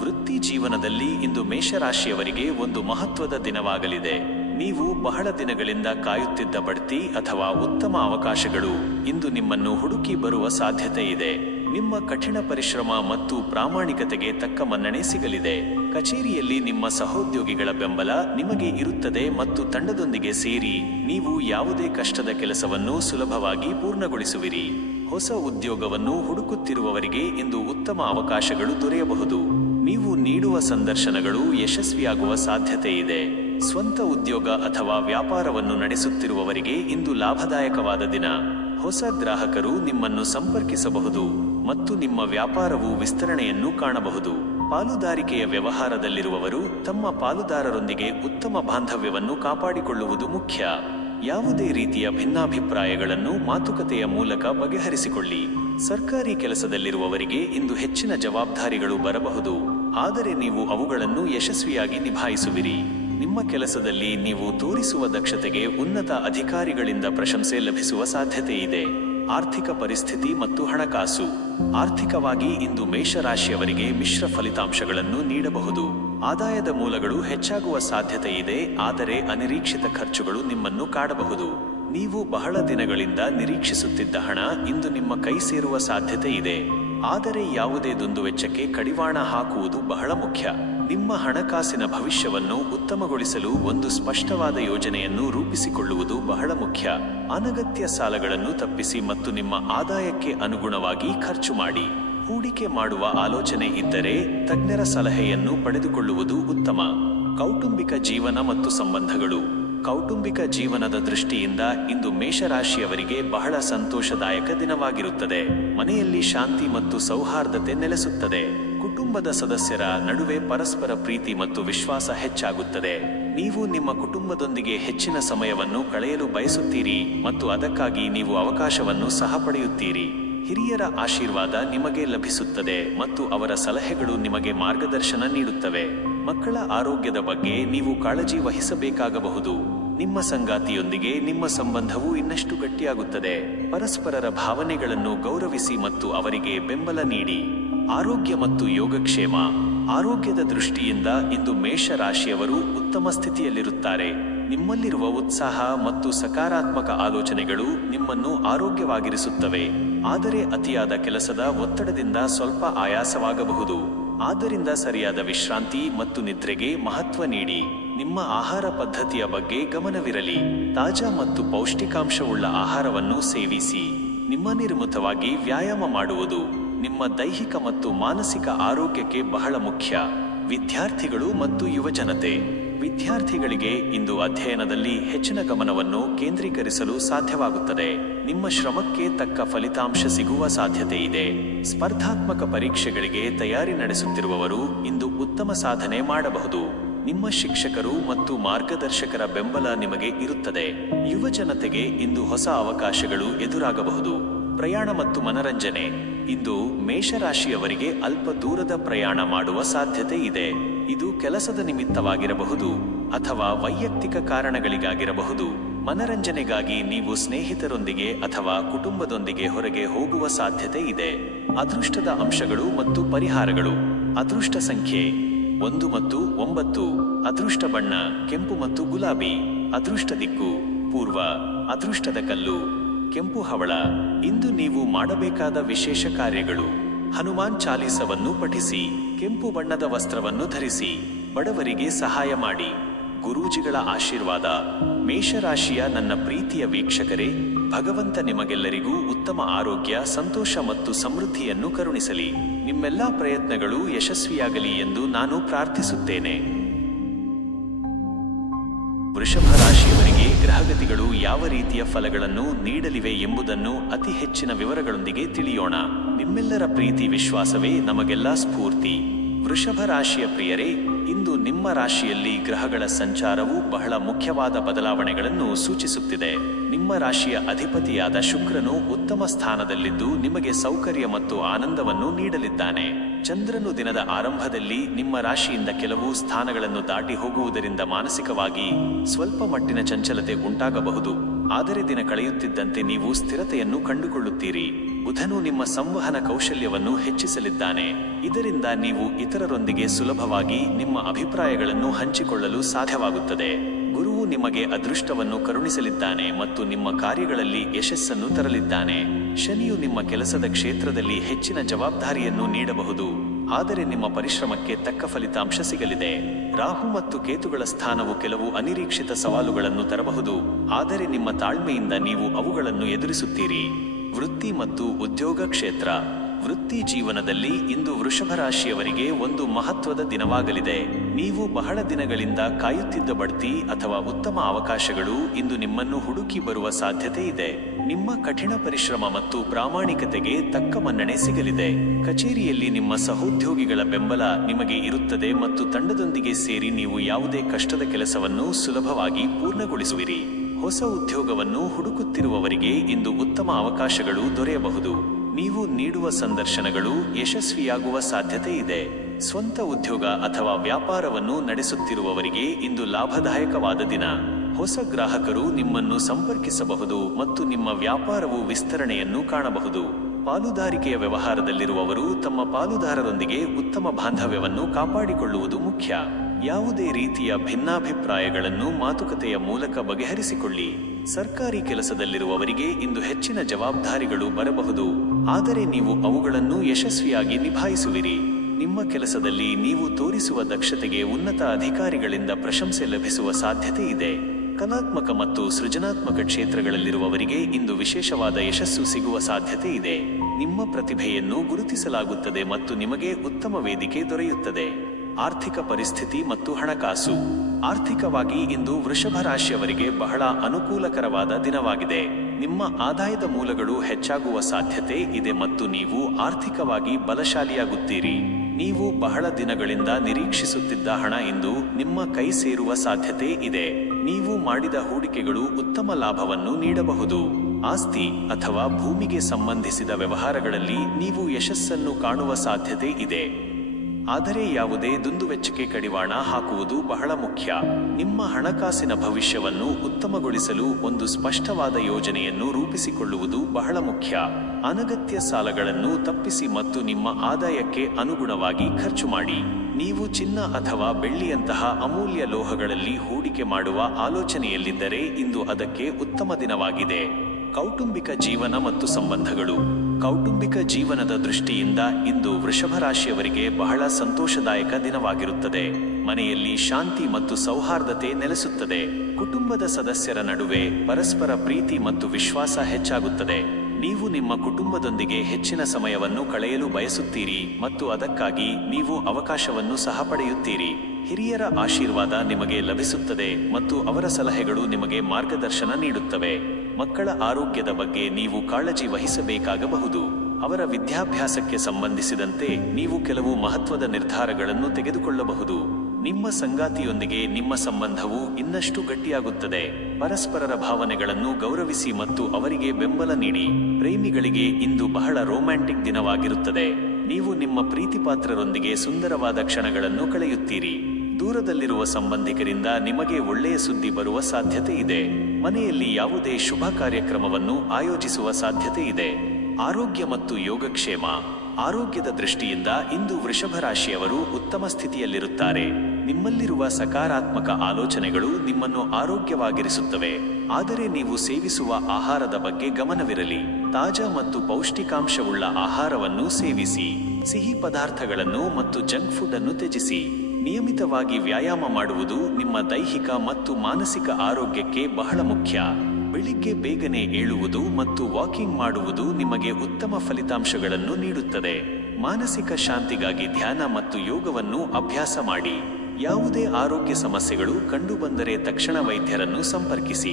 ವೃತ್ತಿ ಜೀವನದಲ್ಲಿ ಇಂದು ಮೇಷರಾಶಿಯವರಿಗೆ ಒಂದು ಮಹತ್ವದ ದಿನವಾಗಲಿದೆ. ನೀವು ಬಹಳ ದಿನಗಳಿಂದ ಕಾಯುತ್ತಿದ್ದ ಬಡ್ತಿ ಅಥವಾ ಉತ್ತಮ ಅವಕಾಶಗಳು ಇಂದು ನಿಮ್ಮನ್ನು ಹುಡುಕಿ ಬರುವ ಸಾಧ್ಯತೆ ಇದೆ. ನಿಮ್ಮ ಕಠಿಣ ಪರಿಶ್ರಮ ಮತ್ತು ಪ್ರಾಮಾಣಿಕತೆಗೆ ತಕ್ಕ ಮನ್ನಣೆ ಸಿಗಲಿದೆ. ಕಚೇರಿಯಲ್ಲಿ ನಿಮ್ಮ ಸಹೋದ್ಯೋಗಿಗಳ ಬೆಂಬಲ ನಿಮಗೆ ಇರುತ್ತದೆ ಮತ್ತು ತಂಡದೊಂದಿಗೆ ಸೇರಿ ನೀವು ಯಾವುದೇ ಕಷ್ಟದ ಕೆಲಸವನ್ನು ಸುಲಭವಾಗಿ ಪೂರ್ಣಗೊಳಿಸುವಿರಿ. ಹೊಸ ಉದ್ಯೋಗವನ್ನು ಹುಡುಕುತ್ತಿರುವವರಿಗೆ ಇಂದು ಉತ್ತಮ ಅವಕಾಶಗಳು ದೊರೆಯಬಹುದು. ನೀವು ನೀಡುವ ಸಂದರ್ಶನಗಳು ಯಶಸ್ವಿಯಾಗುವ ಸಾಧ್ಯತೆ ಇದೆ. ಸ್ವಂತ ಉದ್ಯೋಗ ಅಥವಾ ವ್ಯಾಪಾರವನ್ನು ನಡೆಸುತ್ತಿರುವವರಿಗೆ ಇಂದು ಲಾಭದಾಯಕವಾದ ದಿನ. ಹೊಸ ಗ್ರಾಹಕರು ನಿಮ್ಮನ್ನು ಸಂಪರ್ಕಿಸಬಹುದು ಮತ್ತು ನಿಮ್ಮ ವ್ಯಾಪಾರವು ವಿಸ್ತರಣೆಯನ್ನು ಕಾಣಬಹುದು. ಪಾಲುದಾರಿಕೆಯ ವ್ಯವಹಾರದಲ್ಲಿರುವವರು ತಮ್ಮ ಪಾಲುದಾರರೊಂದಿಗೆ ಉತ್ತಮ ಬಾಂಧವ್ಯವನ್ನು ಕಾಪಾಡಿಕೊಳ್ಳುವುದು ಮುಖ್ಯ. ಯಾವುದೇ ರೀತಿಯ ಭಿನ್ನಾಭಿಪ್ರಾಯಗಳನ್ನು ಮಾತುಕತೆಯ ಮೂಲಕ ಬಗೆಹರಿಸಿಕೊಳ್ಳಿ. ಸರ್ಕಾರಿ ಕೆಲಸದಲ್ಲಿರುವವರಿಗೆ ಇಂದು ಹೆಚ್ಚಿನ ಜವಾಬ್ದಾರಿಗಳು ಬರಬಹುದು, ಆದರೆ ನೀವು ಅವುಗಳನ್ನು ಯಶಸ್ವಿಯಾಗಿ ನಿಭಾಯಿಸುವಿರಿ. ನಿಮ್ಮ ಕೆಲಸದಲ್ಲಿ ನೀವು ತೋರಿಸುವ ದಕ್ಷತೆಗೆ ಉನ್ನತ ಅಧಿಕಾರಿಗಳಿಂದ ಪ್ರಶಂಸೆ ಲಭಿಸುವ ಸಾಧ್ಯತೆ ಇದೆ. ಆರ್ಥಿಕ ಪರಿಸ್ಥಿತಿ ಮತ್ತು ಹಣಕಾಸು. ಆರ್ಥಿಕವಾಗಿ ಇಂದು ಮೇಷರಾಶಿಯವರಿಗೆ ಮಿಶ್ರ ಫಲಿತಾಂಶಗಳನ್ನು ನೀಡಬಹುದು. ಆದಾಯದ ಮೂಲಗಳು ಹೆಚ್ಚಾಗುವ ಸಾಧ್ಯತೆ ಇದೆ, ಆದರೆ ಅನಿರೀಕ್ಷಿತ ಖರ್ಚುಗಳು ನಿಮ್ಮನ್ನು ಕಾಡಬಹುದು. ನೀವು ಬಹಳ ದಿನಗಳಿಂದ ನಿರೀಕ್ಷಿಸುತ್ತಿದ್ದ ಹಣ ಇಂದು ನಿಮ್ಮ ಕೈ ಸೇರುವ ಸಾಧ್ಯತೆ ಇದೆ, ಆದರೆ ಯಾವುದೇ ದುಂದುವೆಚ್ಚಕ್ಕೆ ಕಡಿವಾಣ ಹಾಕುವುದು ಬಹಳ ಮುಖ್ಯ. ನಿಮ್ಮ ಹಣಕಾಸಿನ ಭವಿಷ್ಯವನ್ನು ಉತ್ತಮಗೊಳಿಸಲು ಒಂದು ಸ್ಪಷ್ಟವಾದ ಯೋಜನೆಯನ್ನು ರೂಪಿಸಿಕೊಳ್ಳುವುದು ಬಹಳ ಮುಖ್ಯ. ಅನಗತ್ಯ ಸಾಲಗಳನ್ನು ತಪ್ಪಿಸಿ ಮತ್ತು ನಿಮ್ಮ ಆದಾಯಕ್ಕೆ ಅನುಗುಣವಾಗಿ ಖರ್ಚು ಮಾಡಿ. ಹೂಡಿಕೆ ಮಾಡುವ ಆಲೋಚನೆ ಇದ್ದರೆ ತಜ್ಞರ ಸಲಹೆಯನ್ನು ಪಡೆದುಕೊಳ್ಳುವುದು ಉತ್ತಮ. ಕೌಟುಂಬಿಕ ಜೀವನ ಮತ್ತು ಸಂಬಂಧಗಳು. ಕೌಟುಂಬಿಕ ಜೀವನದ ದೃಷ್ಟಿಯಿಂದ ಇಂದು ಮೇಷರಾಶಿಯವರಿಗೆ ಬಹಳ ಸಂತೋಷದಾಯಕ ದಿನವಾಗಿರುತ್ತದೆ. ಮನೆಯಲ್ಲಿ ಶಾಂತಿ ಮತ್ತು ಸೌಹಾರ್ದತೆ ನೆಲೆಸುತ್ತದೆ. ಕುಟುಂಬದ ಸದಸ್ಯರ ನಡುವೆ ಪರಸ್ಪರ ಪ್ರೀತಿ ಮತ್ತು ವಿಶ್ವಾಸ ಹೆಚ್ಚಾಗುತ್ತದೆ. ನೀವು ನಿಮ್ಮ ಕುಟುಂಬದೊಂದಿಗೆ ಹೆಚ್ಚಿನ ಸಮಯವನ್ನು ಕಳೆಯಲು ಬಯಸುತ್ತೀರಿ ಮತ್ತು ಅದಕ್ಕಾಗಿ ನೀವು ಅವಕಾಶವನ್ನು ಸಹ ಪಡೆಯುತ್ತೀರಿ. ಹಿರಿಯರ ಆಶೀರ್ವಾದ ನಿಮಗೆ ಲಭಿಸುತ್ತದೆ ಮತ್ತು ಅವರ ಸಲಹೆಗಳು ನಿಮಗೆ ಮಾರ್ಗದರ್ಶನ ನೀಡುತ್ತವೆ. ಮಕ್ಕಳ ಆರೋಗ್ಯದ ಬಗ್ಗೆ ನೀವು ಕಾಳಜಿ ವಹಿಸಬೇಕಾಗಬಹುದು. ನಿಮ್ಮ ಸಂಗಾತಿಯೊಂದಿಗೆ ನಿಮ್ಮ ಸಂಬಂಧವು ಇನ್ನಷ್ಟು ಗಟ್ಟಿಯಾಗುತ್ತದೆ. ಪರಸ್ಪರರ ಭಾವನೆಗಳನ್ನು ಗೌರವಿಸಿ ಮತ್ತು ಅವರಿಗೆ ಬೆಂಬಲ ನೀಡಿ. ಆರೋಗ್ಯ ಮತ್ತು ಯೋಗಕ್ಷೇಮ. ಆರೋಗ್ಯದ ದೃಷ್ಟಿಯಿಂದ ಇಂದು ಮೇಷರಾಶಿಯವರು ಉತ್ತಮ ಸ್ಥಿತಿಯಲ್ಲಿರುತ್ತಾರೆ. ನಿಮ್ಮಲ್ಲಿರುವ ಉತ್ಸಾಹ ಮತ್ತು ಸಕಾರಾತ್ಮಕ ಆಲೋಚನೆಗಳು ನಿಮ್ಮನ್ನು ಆರೋಗ್ಯವಾಗಿರಿಸುತ್ತವೆ, ಆದರೆ ಅತಿಯಾದ ಕೆಲಸದ ಒತ್ತಡದಿಂದ ಸ್ವಲ್ಪ ಆಯಾಸವಾಗಬಹುದು. ಆದ್ದರಿಂದ ಸರಿಯಾದ ವಿಶ್ರಾಂತಿ ಮತ್ತು ನಿದ್ರೆಗೆ ಮಹತ್ವ ನೀಡಿ. ನಿಮ್ಮ ಆಹಾರ ಪದ್ಧತಿಯ ಬಗ್ಗೆ ಗಮನವಿರಲಿ. ತಾಜಾ ಮತ್ತು ಪೌಷ್ಟಿಕಾಂಶವುಳ್ಳ ಆಹಾರವನ್ನು ಸೇವಿಸಿ. ನಿಮ್ಮ ನಿರ್ಮಿತವಾಗಿ ವ್ಯಾಯಾಮ ಮಾಡುವುದು ನಿಮ್ಮ ದೈಹಿಕ ಮತ್ತು ಮಾನಸಿಕ ಆರೋಗ್ಯಕ್ಕೆ ಬಹಳ ಮುಖ್ಯ. ವಿದ್ಯಾರ್ಥಿಗಳು ಮತ್ತು ಯುವಜನತೆ. ವಿದ್ಯಾರ್ಥಿಗಳಿಗೆ ಇಂದು ಅಧ್ಯಯನದಲ್ಲಿ ಹೆಚ್ಚಿನ ಗಮನವನ್ನು ಕೇಂದ್ರೀಕರಿಸಲು ಸಾಧ್ಯವಾಗುತ್ತದೆ. ನಿಮ್ಮ ಶ್ರಮಕ್ಕೆ ತಕ್ಕ ಫಲಿತಾಂಶ ಸಿಗುವ ಸಾಧ್ಯತೆ ಇದೆ. ಸ್ಪರ್ಧಾತ್ಮಕ ಪರೀಕ್ಷೆಗಳಿಗೆ ತಯಾರಿ ನಡೆಸುತ್ತಿರುವವರು ಇಂದು ಉತ್ತಮ ಸಾಧನೆ ಮಾಡಬಹುದು. ನಿಮ್ಮ ಶಿಕ್ಷಕರು ಮತ್ತು ಮಾರ್ಗದರ್ಶಕರ ಬೆಂಬಲ ನಿಮಗೆ ಇರುತ್ತದೆ. ಯುವಜನತೆಗೆ ಇಂದು ಹೊಸ ಅವಕಾಶಗಳು ಎದುರಾಗಬಹುದು. ಪ್ರಯಾಣ ಮತ್ತು ಮನರಂಜನೆ. ಇಂದು ಮೇಷರಾಶಿಯವರಿಗೆ ಅಲ್ಪ ದೂರದ ಪ್ರಯಾಣ ಮಾಡುವ ಸಾಧ್ಯತೆ ಇದೆ. ಇದು ಕೆಲಸದ ನಿಮಿತ್ತವಾಗಿರಬಹುದು ಅಥವಾ ವೈಯಕ್ತಿಕ ಕಾರಣಗಳಿಗಾಗಿರಬಹುದು. ಮನರಂಜನೆಗಾಗಿ ನೀವು ಸ್ನೇಹಿತರೊಂದಿಗೆ ಅಥವಾ ಕುಟುಂಬದೊಂದಿಗೆ ಹೊರಗೆ ಹೋಗುವ ಸಾಧ್ಯತೆ ಇದೆ. ಅದೃಷ್ಟದ ಅಂಶಗಳು ಮತ್ತು ಪರಿಹಾರಗಳು. ಅದೃಷ್ಟ ಸಂಖ್ಯೆ 1 ಮತ್ತು 9. ಅದೃಷ್ಟ ಬಣ್ಣ ಕೆಂಪು ಮತ್ತು ಗುಲಾಬಿ. ಅದೃಷ್ಟ ದಿಕ್ಕು ಪೂರ್ವ. ಅದೃಷ್ಟದ ಕಲ್ಲು ಕೆಂಪು ಹವಳ. ಇಂದು ನೀವು ಮಾಡಬೇಕಾದ ವಿಶೇಷ ಕಾರ್ಯಗಳು: ಹನುಮಾನ್ ಚಾಲೀಸವನ್ನು ಪಠಿಸಿ, ಕೆಂಪು ಬಣ್ಣದ ವಸ್ತ್ರವನ್ನು ಧರಿಸಿ, ಬಡವರಿಗೆ ಸಹಾಯ ಮಾಡಿ. ಗುರೂಜಿಗಳ ಆಶೀರ್ವಾದ. ಮೇಷರಾಶಿಯ ನನ್ನ ಪ್ರೀತಿಯ ವೀಕ್ಷಕರೇ, ಭಗವಂತ ನಿಮಗೆಲ್ಲರಿಗೂ ಉತ್ತಮ ಆರೋಗ್ಯ, ಸಂತೋಷ ಮತ್ತು ಸಮೃದ್ಧಿಯನ್ನು ಕರುಣಿಸಲಿ. ನಿಮ್ಮೆಲ್ಲಾ ಪ್ರಯತ್ನಗಳು ಯಶಸ್ವಿಯಾಗಲಿ ಎಂದು ನಾನು ಪ್ರಾರ್ಥಿಸುತ್ತೇನೆ. ವೃಷಭ ರಾಶಿಯವರಿಗೆ ಗ್ರಹಗತಿಗಳು ಯಾವ ರೀತಿಯ ಫಲಗಳನ್ನು ನೀಡಲಿವೆ ಎಂಬುದನ್ನು ಅತಿ ಹೆಚ್ಚಿನ ವಿವರಗಳೊಂದಿಗೆ ತಿಳಿಯೋಣ. ನಿಮ್ಮೆಲ್ಲರ ಪ್ರೀತಿ ವಿಶ್ವಾಸವೇ ನಮಗೆಲ್ಲ ಸ್ಫೂರ್ತಿ. ವೃಷಭ ರಾಶಿಯ ಪ್ರಿಯರೇ, ಇಂದು ನಿಮ್ಮ ರಾಶಿಯಲ್ಲಿ ಗ್ರಹಗಳ ಸಂಚಾರವು ಬಹಳ ಮುಖ್ಯವಾದ ಬದಲಾವಣೆಗಳನ್ನು ಸೂಚಿಸುತ್ತಿದೆ. ನಿಮ್ಮ ರಾಶಿಯ ಅಧಿಪತಿಯಾದ ಶುಕ್ರನು ಉತ್ತಮ ಸ್ಥಾನದಲ್ಲಿದ್ದು ನಿಮಗೆ ಸೌಕರ್ಯ ಮತ್ತು ಆನಂದವನ್ನು ನೀಡಲಿದ್ದಾನೆ. ಚಂದ್ರನು ದಿನದ ಆರಂಭದಲ್ಲಿ ನಿಮ್ಮ ರಾಶಿಯಿಂದ ಕೆಲವು ಸ್ಥಾನಗಳನ್ನು ದಾಟಿ ಹೋಗುವುದರಿಂದ ಮಾನಸಿಕವಾಗಿ ಸ್ವಲ್ಪ ಮಟ್ಟಿನ ಚಂಚಲತೆ ಉಂಟಾಗಬಹುದು. ಆದರೆ ದಿನ ಕಳೆಯುತ್ತಿದ್ದಂತೆ ನೀವು ಸ್ಥಿರತೆಯನ್ನು ಕಂಡುಕೊಳ್ಳುತ್ತೀರಿ. ಬುಧನು ನಿಮ್ಮ ಸಂವಹನ ಕೌಶಲ್ಯವನ್ನು ಹೆಚ್ಚಿಸಲಿದ್ದಾನೆ. ಇದರಿಂದ ನೀವು ಇತರರೊಂದಿಗೆ ಸುಲಭವಾಗಿ ನಿಮ್ಮ ಅಭಿಪ್ರಾಯಗಳನ್ನು ಹಂಚಿಕೊಳ್ಳಲು ಸಾಧ್ಯವಾಗುತ್ತದೆ. ಗುರುವು ನಿಮಗೆ ಅದೃಷ್ಟವನ್ನು ಕರುಣಿಸಲಿದ್ದಾನೆ ಮತ್ತು ನಿಮ್ಮ ಕಾರ್ಯಗಳಲ್ಲಿ ಯಶಸ್ಸನ್ನು ತರಲಿದ್ದಾನೆ. ಶನಿಯು ನಿಮ್ಮ ಕೆಲಸದ ಕ್ಷೇತ್ರದಲ್ಲಿ ಹೆಚ್ಚಿನ ಜವಾಬ್ದಾರಿಯನ್ನು ನೀಡಬಹುದು, ಆದರೆ ನಿಮ್ಮ ಪರಿಶ್ರಮಕ್ಕೆ ತಕ್ಕ ಫಲಿತಾಂಶ ಸಿಗಲಿದೆ. ರಾಹು ಮತ್ತು ಕೇತುಗಳ ಸ್ಥಾನವು ಕೆಲವು ಅನಿರೀಕ್ಷಿತ ಸವಾಲುಗಳನ್ನು ತರಬಹುದು, ಆದರೆ ನಿಮ್ಮ ತಾಳ್ಮೆಯಿಂದ ನೀವು ಅವುಗಳನ್ನು ಎದುರಿಸುತ್ತೀರಿ. ವೃತ್ತಿ ಮತ್ತು ಉದ್ಯೋಗ ಕ್ಷೇತ್ರ. ವೃತ್ತಿ ಜೀವನದಲ್ಲಿ ಇಂದು ವೃಷಭ ರಾಶಿಯವರಿಗೆ ಒಂದು ಮಹತ್ವದ ದಿನವಾಗಲಿದೆ. ನೀವು ಬಹಳ ದಿನಗಳಿಂದ ಕಾಯುತ್ತಿದ್ದ ಬಡ್ತಿ ಅಥವಾ ಉತ್ತಮ ಅವಕಾಶಗಳು ಇಂದು ನಿಮ್ಮನ್ನು ಹುಡುಕಿ ಬರುವ ಸಾಧ್ಯತೆ ಇದೆ. ನಿಮ್ಮ ಕಠಿಣ ಪರಿಶ್ರಮ ಮತ್ತು ಪ್ರಾಮಾಣಿಕತೆಗೆ ತಕ್ಕ ಮನ್ನಣೆ ಸಿಗಲಿದೆ. ಕಚೇರಿಯಲ್ಲಿ ನಿಮ್ಮ ಸಹೋದ್ಯೋಗಿಗಳ ಬೆಂಬಲ ನಿಮಗೆ ಇರುತ್ತದೆ ಮತ್ತು ತಂಡದೊಂದಿಗೆ ಸೇರಿ ನೀವು ಯಾವುದೇ ಕಷ್ಟದ ಕೆಲಸವನ್ನು ಸುಲಭವಾಗಿ ಪೂರ್ಣಗೊಳಿಸುವಿರಿ. ಹೊಸ ಉದ್ಯೋಗವನ್ನು ಹುಡುಕುತ್ತಿರುವವರಿಗೆ ಇಂದು ಉತ್ತಮ ಅವಕಾಶಗಳು ದೊರೆಯಬಹುದು. ನೀವು ನೀಡುವ ಸಂದರ್ಶನಗಳು ಯಶಸ್ವಿಯಾಗುವ ಸಾಧ್ಯತೆ ಇದೆ. ಸ್ವಂತ ಉದ್ಯೋಗ ಅಥವಾ ವ್ಯಾಪಾರವನ್ನು ನಡೆಸುತ್ತಿರುವವರಿಗೆ ಇಂದು ಲಾಭದಾಯಕವಾದ ದಿನ. ಹೊಸ ಗ್ರಾಹಕರು ನಿಮ್ಮನ್ನು ಸಂಪರ್ಕಿಸಬಹುದು ಮತ್ತು ನಿಮ್ಮ ವ್ಯಾಪಾರವು ವಿಸ್ತರಣೆಯನ್ನು ಕಾಣಬಹುದು. ಪಾಲುದಾರಿಕೆಯ ವ್ಯವಹಾರದಲ್ಲಿರುವವರು ತಮ್ಮ ಪಾಲುದಾರರೊಂದಿಗೆ ಉತ್ತಮ ಬಾಂಧವ್ಯವನ್ನು ಕಾಪಾಡಿಕೊಳ್ಳುವುದು ಮುಖ್ಯ. ಯಾವುದೇ ರೀತಿಯ ಭಿನ್ನಾಭಿಪ್ರಾಯಗಳನ್ನು ಮಾತುಕತೆಯ ಮೂಲಕ ಬಗೆಹರಿಸಿಕೊಳ್ಳಿ. ಸರ್ಕಾರಿ ಕೆಲಸದಲ್ಲಿರುವವರಿಗೆ ಇಂದು ಹೆಚ್ಚಿನ ಜವಾಬ್ದಾರಿಗಳು ಬರಬಹುದು, ಆದರೆ ನೀವು ಅವುಗಳನ್ನು ಯಶಸ್ವಿಯಾಗಿ ನಿಭಾಯಿಸುವಿರಿ. ನಿಮ್ಮ ಕೆಲಸದಲ್ಲಿ ನೀವು ತೋರಿಸುವ ದಕ್ಷತೆಗೆ ಉನ್ನತ ಅಧಿಕಾರಿಗಳಿಂದ ಪ್ರಶಂಸೆ ಲಭಿಸುವ ಸಾಧ್ಯತೆ ಇದೆ. ಕಲಾತ್ಮಕ ಮತ್ತು ಸೃಜನಾತ್ಮಕ ಕ್ಷೇತ್ರಗಳಲ್ಲಿರುವವರಿಗೆ ಇಂದು ವಿಶೇಷವಾದ ಯಶಸ್ಸು ಸಿಗುವ ಸಾಧ್ಯತೆ ಇದೆ. ನಿಮ್ಮ ಪ್ರತಿಭೆಯನ್ನು ಗುರುತಿಸಲಾಗುತ್ತದೆ ಮತ್ತು ನಿಮಗೆ ಉತ್ತಮ ವೇದಿಕೆ ದೊರೆಯುತ್ತದೆ. ಆರ್ಥಿಕ ಪರಿಸ್ಥಿತಿ ಮತ್ತು ಹಣಕಾಸು. ಆರ್ಥಿಕವಾಗಿ ಇಂದು ವೃಷಭ ರಾಶಿಯವರಿಗೆ ಬಹಳ ಅನುಕೂಲಕರವಾದ ದಿನವಾಗಿದೆ. ನಿಮ್ಮ ಆದಾಯದ ಮೂಲಗಳು ಹೆಚ್ಚಾಗುವ ಸಾಧ್ಯತೆ ಇದೆ ಮತ್ತು ನೀವು ಆರ್ಥಿಕವಾಗಿ ಬಲಶಾಲಿಯಾಗುತ್ತೀರಿ. ನೀವು ಬಹಳ ದಿನಗಳಿಂದ ನಿರೀಕ್ಷಿಸುತ್ತಿದ್ದ ಹಣ ಇಂದು ನಿಮ್ಮ ಕೈ ಸೇರುವ ಸಾಧ್ಯತೆ ಇದೆ. ನೀವು ಮಾಡಿದ ಹೂಡಿಕೆಗಳು ಉತ್ತಮ ಲಾಭವನ್ನು ನೀಡಬಹುದು. ಆಸ್ತಿ ಅಥವಾ ಭೂಮಿಗೆ ಸಂಬಂಧಿಸಿದ ವ್ಯವಹಾರಗಳಲ್ಲಿ ನೀವು ಯಶಸ್ಸನ್ನು ಕಾಣುವ ಸಾಧ್ಯತೆ ಇದೆ. ಆದರೆ ಯಾವುದೇ ದುಂದುವೆಚ್ಚಕ್ಕೆ ಕಡಿವಾಣ ಹಾಕುವುದು ಬಹಳ ಮುಖ್ಯ. ನಿಮ್ಮ ಹಣಕಾಸಿನ ಭವಿಷ್ಯವನ್ನು ಉತ್ತಮಗೊಳಿಸಲು ಒಂದು ಸ್ಪಷ್ಟವಾದ ಯೋಜನೆಯನ್ನು ರೂಪಿಸಿಕೊಳ್ಳುವುದು ಬಹಳ ಮುಖ್ಯ. ಅನಗತ್ಯ ಸಾಲಗಳನ್ನು ತಪ್ಪಿಸಿ ಮತ್ತು ನಿಮ್ಮ ಆದಾಯಕ್ಕೆ ಅನುಗುಣವಾಗಿ ಖರ್ಚು ಮಾಡಿ. ನೀವು ಚಿನ್ನ ಅಥವಾ ಬೆಳ್ಳಿಯಂತಹ ಅಮೂಲ್ಯ ಲೋಹಗಳಲ್ಲಿ ಹೂಡಿಕೆ ಮಾಡುವ ಆಲೋಚನೆಯಲ್ಲಿದ್ದರೆ ಇಂದು ಅದಕ್ಕೆ ಉತ್ತಮ ದಿನವಾಗಿದೆ. ಕೌಟುಂಬಿಕ ಜೀವನ ಮತ್ತು ಸಂಬಂಧಗಳು. ಕೌಟುಂಬಿಕ ಜೀವನದ ದೃಷ್ಟಿಯಿಂದ ಇಂದು ವೃಷಭ ರಾಶಿಯವರಿಗೆ ಬಹಳ ಸಂತೋಷದಾಯಕ ದಿನವಾಗಿರುತ್ತದೆ. ಮನೆಯಲ್ಲಿ ಶಾಂತಿ ಮತ್ತು ಸೌಹಾರ್ದತೆ ನೆಲೆಸುತ್ತದೆ. ಕುಟುಂಬದ ಸದಸ್ಯರ ನಡುವೆ ಪರಸ್ಪರ ಪ್ರೀತಿ ಮತ್ತು ವಿಶ್ವಾಸ ಹೆಚ್ಚಾಗುತ್ತದೆ. ನೀವು ನಿಮ್ಮ ಕುಟುಂಬದೊಂದಿಗೆ ಹೆಚ್ಚಿನ ಸಮಯವನ್ನು ಕಳೆಯಲು ಬಯಸುತ್ತೀರಿ ಮತ್ತು ಅದಕ್ಕಾಗಿ ನೀವು ಅವಕಾಶವನ್ನು ಸಹ ಪಡೆಯುತ್ತೀರಿ. ಹಿರಿಯರ ಆಶೀರ್ವಾದ ನಿಮಗೆ ಲಭಿಸುತ್ತದೆ ಮತ್ತು ಅವರ ಸಲಹೆಗಳು ನಿಮಗೆ ಮಾರ್ಗದರ್ಶನ ನೀಡುತ್ತವೆ. ಮಕ್ಕಳ ಆರೋಗ್ಯದ ಬಗ್ಗೆ ನೀವು ಕಾಳಜಿ ವಹಿಸಬೇಕಾಗಬಹುದು. ಅವರ ವಿದ್ಯಾಭ್ಯಾಸಕ್ಕೆ ಸಂಬಂಧಿಸಿದಂತೆ ನೀವು ಕೆಲವು ಮಹತ್ವದ ನಿರ್ಧಾರಗಳನ್ನು ತೆಗೆದುಕೊಳ್ಳಬಹುದು. ನಿಮ್ಮ ಸಂಗಾತಿಯೊಂದಿಗೆ ನಿಮ್ಮ ಸಂಬಂಧವು ಇನ್ನಷ್ಟು ಗಟ್ಟಿಯಾಗುತ್ತದೆ. ಪರಸ್ಪರರ ಭಾವನೆಗಳನ್ನು ಗೌರವಿಸಿ ಮತ್ತು ಅವರಿಗೆ ಬೆಂಬಲ ನೀಡಿ. ಪ್ರೇಮಿಗಳಿಗೆ ಇಂದು ಬಹಳ ರೊಮ್ಯಾಂಟಿಕ್ ದಿನವಾಗಿರುತ್ತದೆ. ನೀವು ನಿಮ್ಮ ಪ್ರೀತಿಪಾತ್ರರೊಂದಿಗೆ ಸುಂದರವಾದ ಕ್ಷಣಗಳನ್ನು ಕಳೆಯುತ್ತೀರಿ. ದೂರದಲ್ಲಿರುವ ಸಂಬಂಧಿಕರಿಂದ ನಿಮಗೆ ಒಳ್ಳೆಯ ಸುದ್ದಿ ಬರುವ ಸಾಧ್ಯತೆ ಇದೆ. ಮನೆಯಲ್ಲಿ ಯಾವುದೇ ಶುಭ ಕಾರ್ಯಕ್ರಮವನ್ನು ಆಯೋಜಿಸುವ ಸಾಧ್ಯತೆ ಇದೆ. ಆರೋಗ್ಯ ಮತ್ತು ಯೋಗಕ್ಷೇಮ. ಆರೋಗ್ಯದ ದೃಷ್ಟಿಯಿಂದ ಇಂದು ವೃಷಭ ರಾಶಿಯವರು ಉತ್ತಮ ಸ್ಥಿತಿಯಲ್ಲಿರುತ್ತಾರೆ. ನಿಮ್ಮಲ್ಲಿರುವ ಸಕಾರಾತ್ಮಕ ಆಲೋಚನೆಗಳು ನಿಮ್ಮನ್ನು ಆರೋಗ್ಯವಾಗಿರಿಸುತ್ತವೆ. ಆದರೆ ನೀವು ಸೇವಿಸುವ ಆಹಾರದ ಬಗ್ಗೆ ಗಮನವಿರಲಿ. ತಾಜಾ ಮತ್ತು ಪೌಷ್ಟಿಕಾಂಶವುಳ್ಳ ಆಹಾರವನ್ನು ಸೇವಿಸಿ. ಸಿಹಿ ಪದಾರ್ಥಗಳನ್ನು ಮತ್ತು ಜಂಕ್ ಫುಡ್ ಅನ್ನು ತ್ಯಜಿಸಿ. ನಿಯಮಿತವಾಗಿ ವ್ಯಾಯಾಮ ಮಾಡುವುದು ನಿಮ್ಮ ದೈಹಿಕ ಮತ್ತು ಮಾನಸಿಕ ಆರೋಗ್ಯಕ್ಕೆ ಬಹಳ ಮುಖ್ಯ. ಬೆಳಿಗ್ಗೆ ಬೇಗನೆ ಏಳುವುದು ಮತ್ತು ವಾಕಿಂಗ್ ಮಾಡುವುದು ನಿಮಗೆ ಉತ್ತಮ ಫಲಿತಾಂಶಗಳನ್ನು ನೀಡುತ್ತದೆ. ಮಾನಸಿಕ ಶಾಂತಿಗಾಗಿ ಧ್ಯಾನ ಮತ್ತು ಯೋಗವನ್ನು ಅಭ್ಯಾಸ ಮಾಡಿ. ಯಾವುದೇ ಆರೋಗ್ಯ ಸಮಸ್ಯೆಗಳು ಕಂಡುಬಂದರೆ ತಕ್ಷಣ ವೈದ್ಯರನ್ನು ಸಂಪರ್ಕಿಸಿ.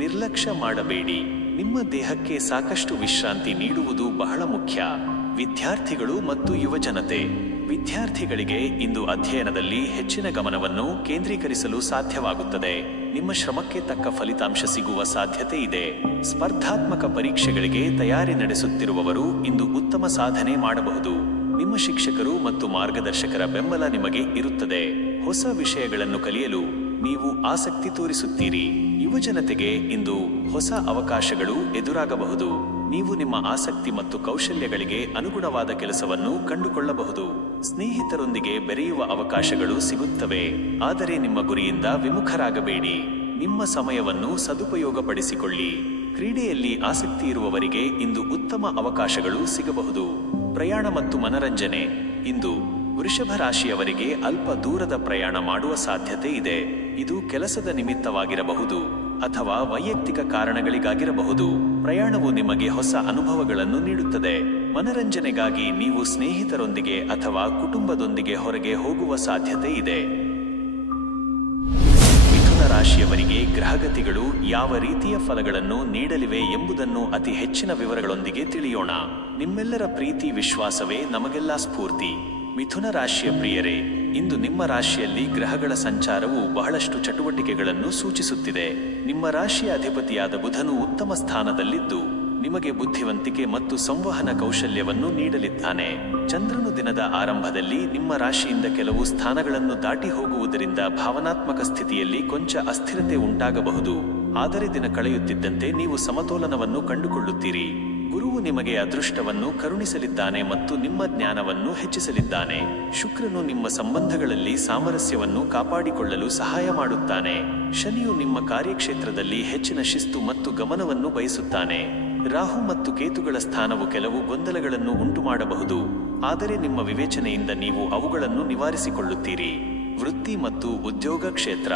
ನಿರ್ಲಕ್ಷ್ಯ ಮಾಡಬೇಡಿ. ನಿಮ್ಮ ದೇಹಕ್ಕೆ ಸಾಕಷ್ಟು ವಿಶ್ರಾಂತಿ ನೀಡುವುದು ಬಹಳ ಮುಖ್ಯ. ವಿದ್ಯಾರ್ಥಿಗಳು ಮತ್ತು ಯುವಜನತೆ. ವಿದ್ಯಾರ್ಥಿಗಳಿಗೆ ಇಂದು ಅಧ್ಯಯನದಲ್ಲಿ ಹೆಚ್ಚಿನ ಗಮನವನ್ನು ಕೇಂದ್ರೀಕರಿಸಲು ಸಾಧ್ಯವಾಗುತ್ತದೆ. ನಿಮ್ಮ ಶ್ರಮಕ್ಕೆ ತಕ್ಕ ಫಲಿತಾಂಶ ಸಿಗುವ ಸಾಧ್ಯತೆ ಇದೆ. ಸ್ಪರ್ಧಾತ್ಮಕ ಪರೀಕ್ಷೆಗಳಿಗೆ ತಯಾರಿ ನಡೆಸುತ್ತಿರುವವರು ಇಂದು ಉತ್ತಮ ಸಾಧನೆ ಮಾಡಬಹುದು. ನಿಮ್ಮ ಶಿಕ್ಷಕರು ಮತ್ತು ಮಾರ್ಗದರ್ಶಕರ ಬೆಂಬಲ ನಿಮಗೆ ಇರುತ್ತದೆ. ಹೊಸ ವಿಷಯಗಳನ್ನು ಕಲಿಯಲು ನೀವು ಆಸಕ್ತಿ ತೋರಿಸುತ್ತೀರಿ. ಯುವಜನತೆಗೆ ಇಂದು ಹೊಸ ಅವಕಾಶಗಳು ಎದುರಾಗಬಹುದು. ನೀವು ನಿಮ್ಮ ಆಸಕ್ತಿ ಮತ್ತು ಕೌಶಲ್ಯಗಳಿಗೆ ಅನುಗುಣವಾದ ಕೆಲಸವನ್ನು ಕಂಡುಕೊಳ್ಳಬಹುದು. ಸ್ನೇಹಿತರೊಂದಿಗೆ ಬೆರೆಯುವ ಅವಕಾಶಗಳು ಸಿಗುತ್ತವೆ, ಆದರೆ ನಿಮ್ಮ ಗುರಿಯಿಂದ ವಿಮುಖರಾಗಬೇಡಿ. ನಿಮ್ಮ ಸಮಯವನ್ನು ಸದುಪಯೋಗಪಡಿಸಿಕೊಳ್ಳಿ. ಕ್ರೀಡೆಯಲ್ಲಿ ಆಸಕ್ತಿ ಇರುವವರಿಗೆ ಇಂದು ಉತ್ತಮ ಅವಕಾಶಗಳು ಸಿಗಬಹುದು. ಪ್ರಯಾಣ ಮತ್ತು ಮನರಂಜನೆ. ಇಂದು ವೃಷಭ ರಾಶಿಯವರಿಗೆ ಅಲ್ಪ ದೂರದ ಪ್ರಯಾಣ ಮಾಡುವ ಸಾಧ್ಯತೆ ಇದೆ. ಇದು ಕೆಲಸದ ನಿಮಿತ್ತವಾಗಿರಬಹುದು ಅಥವಾ ವೈಯಕ್ತಿಕ ಕಾರಣಗಳಿಗಾಗಿರಬಹುದು. ಪ್ರಯಾಣವು ನಿಮಗೆ ಹೊಸ ಅನುಭವಗಳನ್ನು ನೀಡುತ್ತದೆ. ಮನರಂಜನೆಗಾಗಿ ನೀವು ಸ್ನೇಹಿತರೊಂದಿಗೆ ಅಥವಾ ಕುಟುಂಬದೊಂದಿಗೆ ಹೊರಗೆ ಹೋಗುವ ಸಾಧ್ಯತೆ ಇದೆ. ಮಿಥುನ ರಾಶಿಯವರಿಗೆ ಗ್ರಹಗತಿಗಳು ಯಾವ ರೀತಿಯ ಫಲಗಳನ್ನು ನೀಡಲಿವೆ ಎಂಬುದನ್ನು ಅತಿ ಹೆಚ್ಚಿನ ವಿವರಗಳೊಂದಿಗೆ ತಿಳಿಯೋಣ. ನಿಮ್ಮೆಲ್ಲರ ಪ್ರೀತಿ ವಿಶ್ವಾಸವೇ ನಮಗೆಲ್ಲ ಸ್ಫೂರ್ತಿ. ಮಿಥುನ ರಾಶಿಯ ಪ್ರಿಯರೇ, ಇಂದು ನಿಮ್ಮ ರಾಶಿಯಲ್ಲಿ ಗ್ರಹಗಳ ಸಂಚಾರವು ಬಹಳಷ್ಟು ಚಟುವಟಿಕೆಗಳನ್ನು ಸೂಚಿಸುತ್ತಿದೆ. ನಿಮ್ಮ ರಾಶಿಯ ಅಧಿಪತಿಯಾದ ಬುಧನು ಉತ್ತಮ ಸ್ಥಾನದಲ್ಲಿದ್ದು ನಿಮಗೆ ಬುದ್ಧಿವಂತಿಕೆ ಮತ್ತು ಸಂವಹನ ಕೌಶಲ್ಯವನ್ನು ನೀಡಲಿದ್ದಾನೆ. ಚಂದ್ರನು ದಿನದ ಆರಂಭದಲ್ಲಿ ನಿಮ್ಮ ರಾಶಿಯಿಂದ ಕೆಲವು ಸ್ಥಾನಗಳನ್ನು ದಾಟಿ ಹೋಗುವುದರಿಂದ ಭಾವನಾತ್ಮಕ ಸ್ಥಿತಿಯಲ್ಲಿ ಕೊಂಚ ಅಸ್ಥಿರತೆ ಉಂಟಾಗಬಹುದು. ಆದರೆ ದಿನ ಕಳೆಯುತ್ತಿದ್ದಂತೆ ನೀವು ಸಮತೋಲನವನ್ನು ಕಂಡುಕೊಳ್ಳುತ್ತೀರಿ. ಗುರುವು ನಿಮಗೆ ಅದೃಷ್ಟವನ್ನು ಕರುಣಿಸಲಿದ್ದಾನೆ ಮತ್ತು ನಿಮ್ಮ ಜ್ಞಾನವನ್ನು ಹೆಚ್ಚಿಸಲಿದ್ದಾನೆ. ಶುಕ್ರನು ನಿಮ್ಮ ಸಂಬಂಧಗಳಲ್ಲಿ ಸಾಮರಸ್ಯವನ್ನು ಕಾಪಾಡಿಕೊಳ್ಳಲು ಸಹಾಯ ಮಾಡುತ್ತಾನೆ. ಶನಿಯು ನಿಮ್ಮ ಕಾರ್ಯಕ್ಷೇತ್ರದಲ್ಲಿ ಹೆಚ್ಚಿನ ಶಿಸ್ತು ಮತ್ತು ಗಮನವನ್ನು ಬಯಸುತ್ತಾನೆ. ರಾಹು ಮತ್ತು ಕೇತುಗಳ ಸ್ಥಾನವು ಕೆಲವು ಗೊಂದಲಗಳನ್ನು ಉಂಟುಮಾಡಬಹುದು, ಆದರೆ ನಿಮ್ಮ ವಿವೇಚನೆಯಿಂದ ನೀವು ಅವುಗಳನ್ನು ನಿವಾರಿಸಿಕೊಳ್ಳುತ್ತೀರಿ. ವೃತ್ತಿ ಮತ್ತು ಉದ್ಯೋಗ ಕ್ಷೇತ್ರ.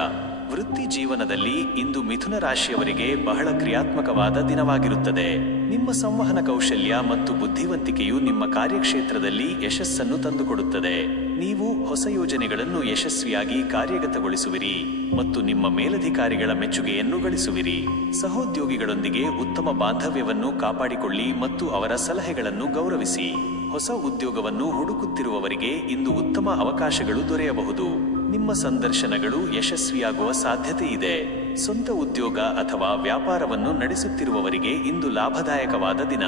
ವೃತ್ತಿ ಜೀವನದಲ್ಲಿ ಇಂದು ಮಿಥುನ ರಾಶಿಯವರಿಗೆ ಬಹಳ ಕ್ರಿಯಾತ್ಮಕವಾದ ದಿನವಾಗಿರುತ್ತದೆ. ನಿಮ್ಮ ಸಂವಹನ ಕೌಶಲ್ಯ ಮತ್ತು ಬುದ್ಧಿವಂತಿಕೆಯು ನಿಮ್ಮ ಕಾರ್ಯಕ್ಷೇತ್ರದಲ್ಲಿ ಯಶಸ್ಸನ್ನು ತಂದುಕೊಡುತ್ತದೆ. ನೀವು ಹೊಸ ಯೋಜನೆಗಳನ್ನು ಯಶಸ್ವಿಯಾಗಿ ಕಾರ್ಯಗತಗೊಳಿಸುವಿರಿ ಮತ್ತು ನಿಮ್ಮ ಮೇಲಧಿಕಾರಿಗಳ ಮೆಚ್ಚುಗೆಯನ್ನು ಗಳಿಸುವಿರಿ. ಸಹೋದ್ಯೋಗಿಗಳೊಂದಿಗೆ ಉತ್ತಮ ಬಾಂಧವ್ಯವನ್ನು ಕಾಪಾಡಿಕೊಳ್ಳಿ ಮತ್ತು ಅವರ ಸಲಹೆಗಳನ್ನು ಗೌರವಿಸಿ. ಹೊಸ ಉದ್ಯೋಗವನ್ನು ಹುಡುಕುತ್ತಿರುವವರಿಗೆ ಇಂದು ಉತ್ತಮ ಅವಕಾಶಗಳು ದೊರೆಯಬಹುದು. ನಿಮ್ಮ ಸಂದರ್ಶನಗಳು ಯಶಸ್ವಿಯಾಗುವ ಸಾಧ್ಯತೆ ಇದೆ. ಸ್ವಂತ ಉದ್ಯೋಗ ಅಥವಾ ವ್ಯಾಪಾರವನ್ನು ನಡೆಸುತ್ತಿರುವವರಿಗೆ ಇಂದು ಲಾಭದಾಯಕವಾದ ದಿನ.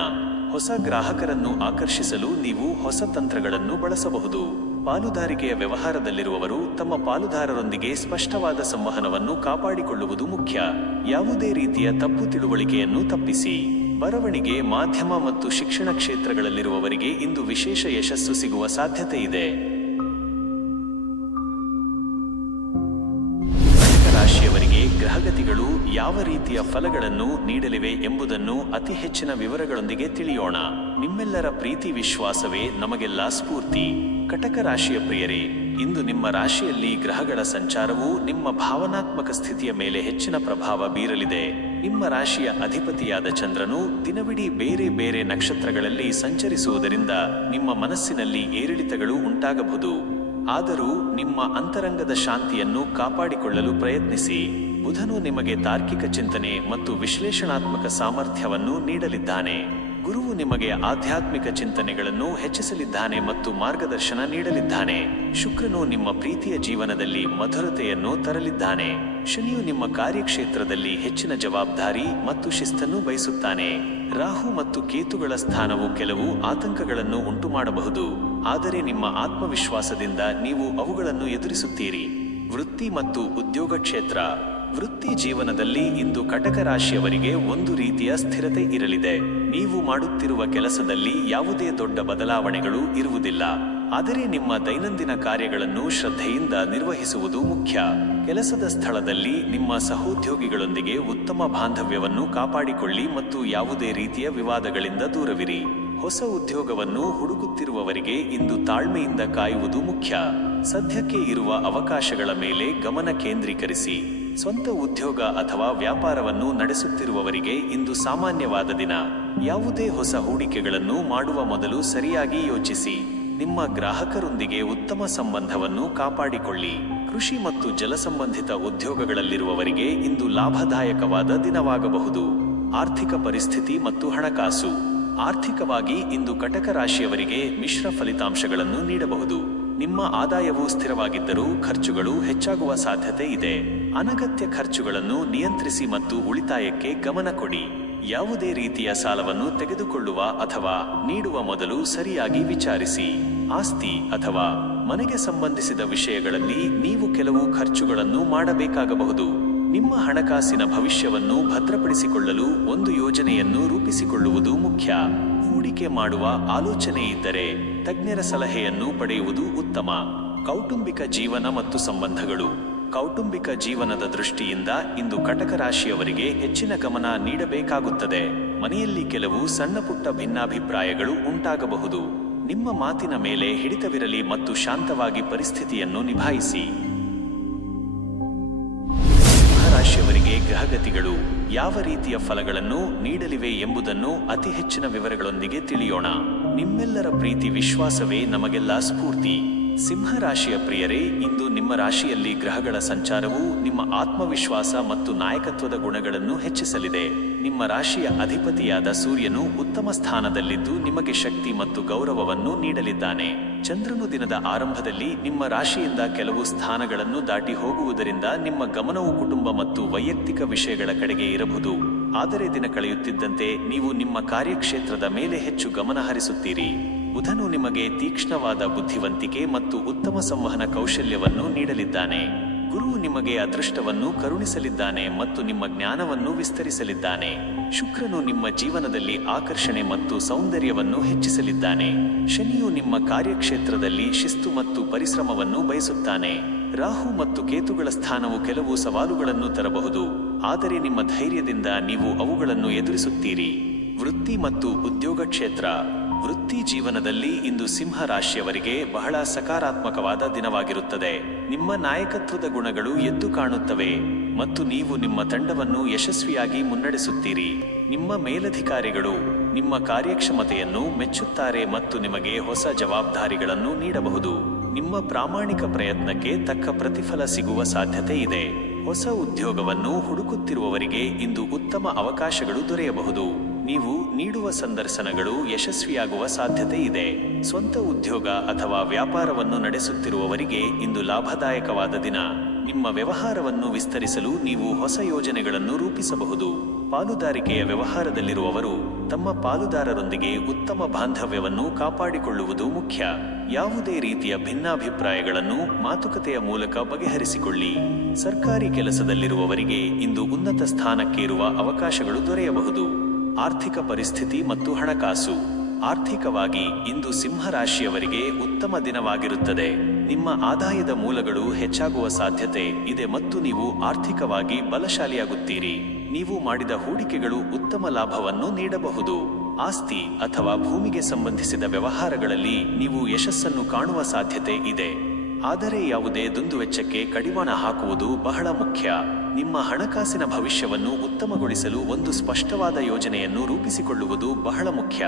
ಹೊಸ ಗ್ರಾಹಕರನ್ನು ಆಕರ್ಷಿಸಲು ನೀವು ಹೊಸ ತಂತ್ರಗಳನ್ನು ಬಳಸಬಹುದು. ಪಾಲುದಾರಿಕೆಯ ವ್ಯವಹಾರದಲ್ಲಿರುವವರು ತಮ್ಮ ಪಾಲುದಾರರೊಂದಿಗೆ ಸ್ಪಷ್ಟವಾದ ಸಂವಹನವನ್ನು ಕಾಪಾಡಿಕೊಳ್ಳುವುದು ಮುಖ್ಯ. ಯಾವುದೇ ರೀತಿಯ ತಪ್ಪು ತಿಳುವಳಿಕೆಯನ್ನು ತಪ್ಪಿಸಿ. ಬರವಣಿಗೆ, ಮಾಧ್ಯಮ ಮತ್ತು ಶಿಕ್ಷಣ ಕ್ಷೇತ್ರಗಳಲ್ಲಿರುವವರಿಗೆ ಇಂದು ವಿಶೇಷ ಯಶಸ್ಸು ಸಿಗುವ ಸಾಧ್ಯತೆ ಇದೆ. ರಾಶಿಯವರಿಗೆ ಗ್ರಹಗತಿಗಳು ಯಾವ ರೀತಿಯ ಫಲಗಳನ್ನು ನೀಡಲಿವೆ ಎಂಬುದನ್ನು ಅತಿ ಹೆಚ್ಚಿನ ವಿವರಗಳೊಂದಿಗೆ ತಿಳಿಯೋಣ. ನಿಮ್ಮೆಲ್ಲರ ಪ್ರೀತಿ ವಿಶ್ವಾಸವೇ ನಮಗೆಲ್ಲ ಸ್ಫೂರ್ತಿ. ಕಟಕ ರಾಶಿಯ ಪ್ರಿಯರೇ, ಇಂದು ನಿಮ್ಮ ರಾಶಿಯಲ್ಲಿ ಗ್ರಹಗಳ ಸಂಚಾರವು ನಿಮ್ಮ ಭಾವನಾತ್ಮಕ ಸ್ಥಿತಿಯ ಮೇಲೆ ಹೆಚ್ಚಿನ ಪ್ರಭಾವ ಬೀರಲಿದೆ. ನಿಮ್ಮ ರಾಶಿಯ ಅಧಿಪತಿಯಾದ ಚಂದ್ರನು ದಿನವಿಡೀ ಬೇರೆ ಬೇರೆ ನಕ್ಷತ್ರಗಳಲ್ಲಿ ಸಂಚರಿಸುವುದರಿಂದ ನಿಮ್ಮ ಮನಸ್ಸಿನಲ್ಲಿ ಏರಿಳಿತಗಳು ಉಂಟಾಗಬಹುದು. ಆದರೂ ನಿಮ್ಮ ಅಂತರಂಗದ ಶಾಂತಿಯನ್ನು ಕಾಪಾಡಿಕೊಳ್ಳಲು ಪ್ರಯತ್ನಿಸಿ. ಬುಧನು ನಿಮಗೆ ತಾರ್ಕಿಕ ಚಿಂತನೆ ಮತ್ತು ವಿಶ್ಲೇಷಣಾತ್ಮಕ ಸಾಮರ್ಥ್ಯವನ್ನು ನೀಡಲಿದ್ದಾನೆ. ಗುರುವು ನಿಮಗೆ ಆಧ್ಯಾತ್ಮಿಕ ಚಿಂತನೆಗಳನ್ನು ಹೆಚ್ಚಿಸಲಿದ್ದಾನೆ ಮತ್ತು ಮಾರ್ಗದರ್ಶನ ನೀಡಲಿದ್ದಾನೆ. ಶುಕ್ರನು ನಿಮ್ಮ ಪ್ರೀತಿಯ ಜೀವನದಲ್ಲಿ ಮಧುರತೆಯನ್ನು ತರಲಿದ್ದಾನೆ. ಶನಿಯು ನಿಮ್ಮ ಕಾರ್ಯಕ್ಷೇತ್ರದಲ್ಲಿ ಹೆಚ್ಚಿನ ಜವಾಬ್ದಾರಿ ಮತ್ತು ಶಿಸ್ತನ್ನು ಬಯಸುತ್ತಾನೆ. ರಾಹು ಮತ್ತು ಕೇತುಗಳ ಸ್ಥಾನವು ಕೆಲವು ಆತಂಕಗಳನ್ನು ಉಂಟುಮಾಡಬಹುದು, ಆದರೆ ನಿಮ್ಮ ಆತ್ಮವಿಶ್ವಾಸದಿಂದ ನೀವು ಅವುಗಳನ್ನು ಎದುರಿಸುತ್ತೀರಿ. ವೃತ್ತಿ ಮತ್ತು ಉದ್ಯೋಗ ಕ್ಷೇತ್ರ. ವೃತ್ತಿ ಜೀವನದಲ್ಲಿ ಇಂದು ಕಟಕ ರಾಶಿಯವರಿಗೆ ಒಂದು ರೀತಿಯ ಸ್ಥಿರತೆ ಇರಲಿದೆ. ನೀವು ಮಾಡುತ್ತಿರುವ ಕೆಲಸದಲ್ಲಿ ಯಾವುದೇ ದೊಡ್ಡ ಬದಲಾವಣೆಗಳು ಇರುವುದಿಲ್ಲ, ಆದರೆ ನಿಮ್ಮ ದೈನಂದಿನ ಕಾರ್ಯಗಳನ್ನು ಶ್ರದ್ಧೆಯಿಂದ ನಿರ್ವಹಿಸುವುದು ಮುಖ್ಯ. ಕೆಲಸದ ಸ್ಥಳದಲ್ಲಿ ನಿಮ್ಮ ಸಹೋದ್ಯೋಗಿಗಳೊಂದಿಗೆ ಉತ್ತಮ ಬಾಂಧವ್ಯವನ್ನು ಕಾಪಾಡಿಕೊಳ್ಳಿ ಮತ್ತು ಯಾವುದೇ ರೀತಿಯ ವಿವಾದಗಳಿಂದ ದೂರವಿರಿ. ಹೊಸ ಉದ್ಯೋಗವನ್ನು ಹುಡುಕುತ್ತಿರುವವರಿಗೆ ಇಂದು ತಾಳ್ಮೆಯಿಂದ ಕಾಯುವುದು ಮುಖ್ಯ. ಸದ್ಯಕ್ಕೆ ಇರುವ ಅವಕಾಶಗಳ ಮೇಲೆ ಗಮನ ಕೇಂದ್ರೀಕರಿಸಿ. ಸ್ವಂತ ಉದ್ಯೋಗ ಅಥವಾ ವ್ಯಾಪಾರವನ್ನು ನಡೆಸುತ್ತಿರುವವರಿಗೆ ಇಂದು ಸಾಮಾನ್ಯವಾದ ದಿನ. ಯಾವುದೇ ಹೊಸ ಹೂಡಿಕೆಗಳನ್ನು ಮಾಡುವ ಮೊದಲು ಸರಿಯಾಗಿ ಯೋಚಿಸಿ. ನಿಮ್ಮ ಗ್ರಾಹಕರೊಂದಿಗೆ ಉತ್ತಮ ಸಂಬಂಧವನ್ನು ಕಾಪಾಡಿಕೊಳ್ಳಿ. ಕೃಷಿ ಮತ್ತು ಜಲಸಂಬಂಧಿತ ಉದ್ಯೋಗಗಳಲ್ಲಿರುವವರಿಗೆ ಇಂದು ಲಾಭದಾಯಕವಾದ ದಿನವಾಗಬಹುದು. ಆರ್ಥಿಕ ಪರಿಸ್ಥಿತಿ ಮತ್ತು ಹಣಕಾಸು. ಆರ್ಥಿಕವಾಗಿ ಇಂದು ಕಟಕ ರಾಶಿಯವರಿಗೆ ಮಿಶ್ರ ಫಲಿತಾಂಶಗಳನ್ನು ನೀಡಬಹುದು. ನಿಮ್ಮ ಆದಾಯವು ಸ್ಥಿರವಾಗಿದ್ದರೂ ಖರ್ಚುಗಳು ಹೆಚ್ಚಾಗುವ ಸಾಧ್ಯತೆ ಇದೆ. ಅನಗತ್ಯ ಖರ್ಚುಗಳನ್ನು ನಿಯಂತ್ರಿಸಿ ಮತ್ತು ಉಳಿತಾಯಕ್ಕೆ ಗಮನ ಕೊಡಿ. ಯಾವುದೇ ರೀತಿಯ ಸಾಲವನ್ನು ತೆಗೆದುಕೊಳ್ಳುವ ಅಥವಾ ನೀಡುವ ಮೊದಲು ಸರಿಯಾಗಿ ವಿಚಾರಿಸಿ. ಆಸ್ತಿ ಅಥವಾ ಮನೆಗೆ ಸಂಬಂಧಿಸಿದ ವಿಷಯಗಳಲ್ಲಿ ನೀವು ಕೆಲವು ಖರ್ಚುಗಳನ್ನು ಮಾಡಬೇಕಾಗಬಹುದು. ನಿಮ್ಮ ಹಣಕಾಸಿನ ಭವಿಷ್ಯವನ್ನು ಭದ್ರಪಡಿಸಿಕೊಳ್ಳಲು ಒಂದು ಯೋಜನೆಯನ್ನು ರೂಪಿಸಿಕೊಳ್ಳುವುದು ಮುಖ್ಯ. ಹೂಡಿಕೆ ಮಾಡುವ ಆಲೋಚನೆ ಇದ್ದರೆ ತಜ್ಞರ ಸಲಹೆಯನ್ನು ಪಡೆಯುವುದು ಉತ್ತಮ. ಕೌಟುಂಬಿಕ ಜೀವನ ಮತ್ತು ಸಂಬಂಧಗಳು. ಕೌಟುಂಬಿಕ ಜೀವನದ ದೃಷ್ಟಿಯಿಂದ ಇಂದು ಕಟಕ ರಾಶಿಯವರಿಗೆ ಹೆಚ್ಚಿನ ಗಮನ ನೀಡಬೇಕಾಗುತ್ತದೆ. ಮನೆಯಲ್ಲಿ ಕೆಲವು ಸಣ್ಣಪುಟ್ಟ ಭಿನ್ನಾಭಿಪ್ರಾಯಗಳು ಉಂಟಾಗಬಹುದು. ನಿಮ್ಮ ಮಾತಿನ ಮೇಲೆ ಹಿಡಿತವಿರಲಿ ಮತ್ತು ಶಾಂತವಾಗಿ ಪರಿಸ್ಥಿತಿಯನ್ನು ನಿಭಾಯಿಸಿ. ರಾಶಿಯವರಿಗೆ ಗ್ರಹಗತಿಗಳು ಯಾವ ರೀತಿಯ ಫಲಗಳನ್ನು ನೀಡಲಿವೆ ಎಂಬುದನ್ನು ಅತಿ ಹೆಚ್ಚಿನ ವಿವರಗಳೊಂದಿಗೆ ತಿಳಿಯೋಣ. ನಿಮ್ಮೆಲ್ಲರ ಪ್ರೀತಿ ವಿಶ್ವಾಸವೇ ನಮಗೆಲ್ಲ ಸ್ಫೂರ್ತಿ. ಸಿಂಹ ರಾಶಿಯ ಪ್ರಿಯರೇ, ಇಂದು ನಿಮ್ಮ ರಾಶಿಯಲ್ಲಿ ಗ್ರಹಗಳ ಸಂಚಾರವು ನಿಮ್ಮ ಆತ್ಮವಿಶ್ವಾಸ ಮತ್ತು ನಾಯಕತ್ವದ ಗುಣಗಳನ್ನು ಹೆಚ್ಚಿಸಲಿದೆ. ನಿಮ್ಮ ರಾಶಿಯ ಅಧಿಪತಿಯಾದ ಸೂರ್ಯನು ಉತ್ತಮ ಸ್ಥಾನದಲ್ಲಿದ್ದು ನಿಮಗೆ ಶಕ್ತಿ ಮತ್ತು ಗೌರವವನ್ನು ನೀಡಲಿದ್ದಾನೆ. ಚಂದ್ರನು ದಿನದ ಆರಂಭದಲ್ಲಿ ನಿಮ್ಮ ರಾಶಿಯಿಂದ ಕೆಲವು ಸ್ಥಾನಗಳನ್ನು ದಾಟಿ ಹೋಗುವುದರಿಂದ ನಿಮ್ಮ ಗಮನವು ಕುಟುಂಬ ಮತ್ತು ವೈಯಕ್ತಿಕ ವಿಷಯಗಳ ಕಡೆಗೆ ಇರಬಹುದು. ಆದರೆ ದಿನ ಕಳೆಯುತ್ತಿದ್ದಂತೆ ನೀವು ನಿಮ್ಮ ಕಾರ್ಯಕ್ಷೇತ್ರದ ಮೇಲೆ ಹೆಚ್ಚು ಗಮನ ಹರಿಸುತ್ತೀರಿ. ಬುಧನು ನಿಮಗೆ ತೀಕ್ಷ್ಣವಾದ ಬುದ್ಧಿವಂತಿಕೆ ಮತ್ತು ಉತ್ತಮ ಸಂವಹನ ಕೌಶಲ್ಯವನ್ನು ನೀಡಲಿದ್ದಾನೆ. ಗುರುವು ನಿಮಗೆ ಅದೃಷ್ಟವನ್ನು ಕರುಣಿಸಲಿದ್ದಾನೆ ಮತ್ತು ನಿಮ್ಮ ಜ್ಞಾನವನ್ನು ವಿಸ್ತರಿಸಲಿದ್ದಾನೆ. ಶುಕ್ರನು ನಿಮ್ಮ ಜೀವನದಲ್ಲಿ ಆಕರ್ಷಣೆ ಮತ್ತು ಸೌಂದರ್ಯವನ್ನು ಹೆಚ್ಚಿಸಲಿದ್ದಾನೆ. ಶನಿಯು ನಿಮ್ಮ ಕಾರ್ಯಕ್ಷೇತ್ರದಲ್ಲಿ ಶಿಸ್ತು ಮತ್ತು ಪರಿಶ್ರಮವನ್ನು ಬಯಸುತ್ತಾನೆ. ರಾಹು ಮತ್ತು ಕೇತುಗಳ ಸ್ಥಾನವು ಕೆಲವು ಸವಾಲುಗಳನ್ನು ತರಬಹುದು, ಆದರೆ ನಿಮ್ಮ ಧೈರ್ಯದಿಂದ ನೀವು ಅವುಗಳನ್ನು ಎದುರಿಸುತ್ತೀರಿ. ವೃತ್ತಿ ಮತ್ತು ಉದ್ಯೋಗ ಕ್ಷೇತ್ರ. ವೃತ್ತಿ ಜೀವನದಲ್ಲಿ ಇಂದು ಸಿಂಹ ರಾಶಿಯವರಿಗೆ ಬಹಳ ಸಕಾರಾತ್ಮಕವಾದ ದಿನವಾಗಿರುತ್ತದೆ. ನಿಮ್ಮ ನಾಯಕತ್ವದ ಗುಣಗಳು ಎದ್ದು ಕಾಣುತ್ತವೆ ಮತ್ತು ನೀವು ನಿಮ್ಮ ತಂಡವನ್ನು ಯಶಸ್ವಿಯಾಗಿ ಮುನ್ನಡೆಸುತ್ತೀರಿ. ನಿಮ್ಮ ಮೇಲಧಿಕಾರಿಗಳು ನಿಮ್ಮ ಕಾರ್ಯಕ್ಷಮತೆಯನ್ನು ಮೆಚ್ಚುತ್ತಾರೆ ಮತ್ತು ನಿಮಗೆ ಹೊಸ ಜವಾಬ್ದಾರಿಗಳನ್ನು ನೀಡಬಹುದು. ನಿಮ್ಮ ಪ್ರಾಮಾಣಿಕ ಪ್ರಯತ್ನಕ್ಕೆ ತಕ್ಕ ಪ್ರತಿಫಲ ಸಿಗುವ ಸಾಧ್ಯತೆ ಇದೆ. ಹೊಸ ಉದ್ಯೋಗವನ್ನು ಹುಡುಕುತ್ತಿರುವವರಿಗೆ ಇಂದು ಉತ್ತಮ ಅವಕಾಶಗಳು ದೊರೆಯಬಹುದು. ನೀವು ನೀಡುವ ಸಂದರ್ಶನಗಳು ಯಶಸ್ವಿಯಾಗುವ ಸಾಧ್ಯತೆ ಇದೆ. ಸ್ವಂತ ಉದ್ಯೋಗ ಅಥವಾ ವ್ಯಾಪಾರವನ್ನು ನಡೆಸುತ್ತಿರುವವರಿಗೆ ಇಂದು ಲಾಭದಾಯಕವಾದ ದಿನ. ನಿಮ್ಮ ವ್ಯವಹಾರವನ್ನು ವಿಸ್ತರಿಸಲು ನೀವು ಹೊಸ ಯೋಜನೆಗಳನ್ನು ರೂಪಿಸಬಹುದು. ಪಾಲುದಾರಿಕೆಯ ವ್ಯವಹಾರದಲ್ಲಿರುವವರು ತಮ್ಮ ಪಾಲುದಾರರೊಂದಿಗೆ ಉತ್ತಮ ಬಾಂಧವ್ಯವನ್ನು ಕಾಪಾಡಿಕೊಳ್ಳುವುದು ಮುಖ್ಯ. ಯಾವುದೇ ರೀತಿಯ ಭಿನ್ನಾಭಿಪ್ರಾಯಗಳನ್ನು ಮಾತುಕತೆಯ ಮೂಲಕ ಬಗೆಹರಿಸಿಕೊಳ್ಳಿ. ಸರ್ಕಾರಿ ಕೆಲಸದಲ್ಲಿರುವವರಿಗೆ ಇಂದು ಉನ್ನತ ಸ್ಥಾನಕ್ಕೇರುವ ಅವಕಾಶಗಳು ದೊರೆಯಬಹುದು. ಆರ್ಥಿಕ ಪರಿಸ್ಥಿತಿ ಮತ್ತು ಹಣಕಾಸು. ಆರ್ಥಿಕವಾಗಿ ಇಂದು ಸಿಂಹ ರಾಶಿಯವರಿಗೆ ಉತ್ತಮ ದಿನವಾಗಿರುತ್ತದೆ. ನಿಮ್ಮ ಆದಾಯದ ಮೂಲಗಳು ಹೆಚ್ಚಾಗುವ ಸಾಧ್ಯತೆ ಇದೆ ಮತ್ತು ನೀವು ಆರ್ಥಿಕವಾಗಿ ಬಲಶಾಲಿಯಾಗುತ್ತೀರಿ. ನೀವು ಮಾಡಿದ ಹೂಡಿಕೆಗಳು ಉತ್ತಮ ಲಾಭವನ್ನು ನೀಡಬಹುದು. ಆಸ್ತಿ ಅಥವಾ ಭೂಮಿಗೆ ಸಂಬಂಧಿಸಿದ ವ್ಯವಹಾರಗಳಲ್ಲಿ ನೀವು ಯಶಸ್ಸನ್ನು ಕಾಣುವ ಸಾಧ್ಯತೆ ಇದೆ. ಆದರೆ ಯಾವುದೇ ದುಂದುವೆಚ್ಚಕ್ಕೆ ಕಡಿವಾಣ ಹಾಕುವುದು ಬಹಳ ಮುಖ್ಯ. ನಿಮ್ಮ ಹಣಕಾಸಿನ ಭವಿಷ್ಯವನ್ನು ಉತ್ತಮಗೊಳಿಸಲು ಒಂದು ಸ್ಪಷ್ಟವಾದ ಯೋಜನೆಯನ್ನು ರೂಪಿಸಿಕೊಳ್ಳುವುದು ಬಹಳ ಮುಖ್ಯ.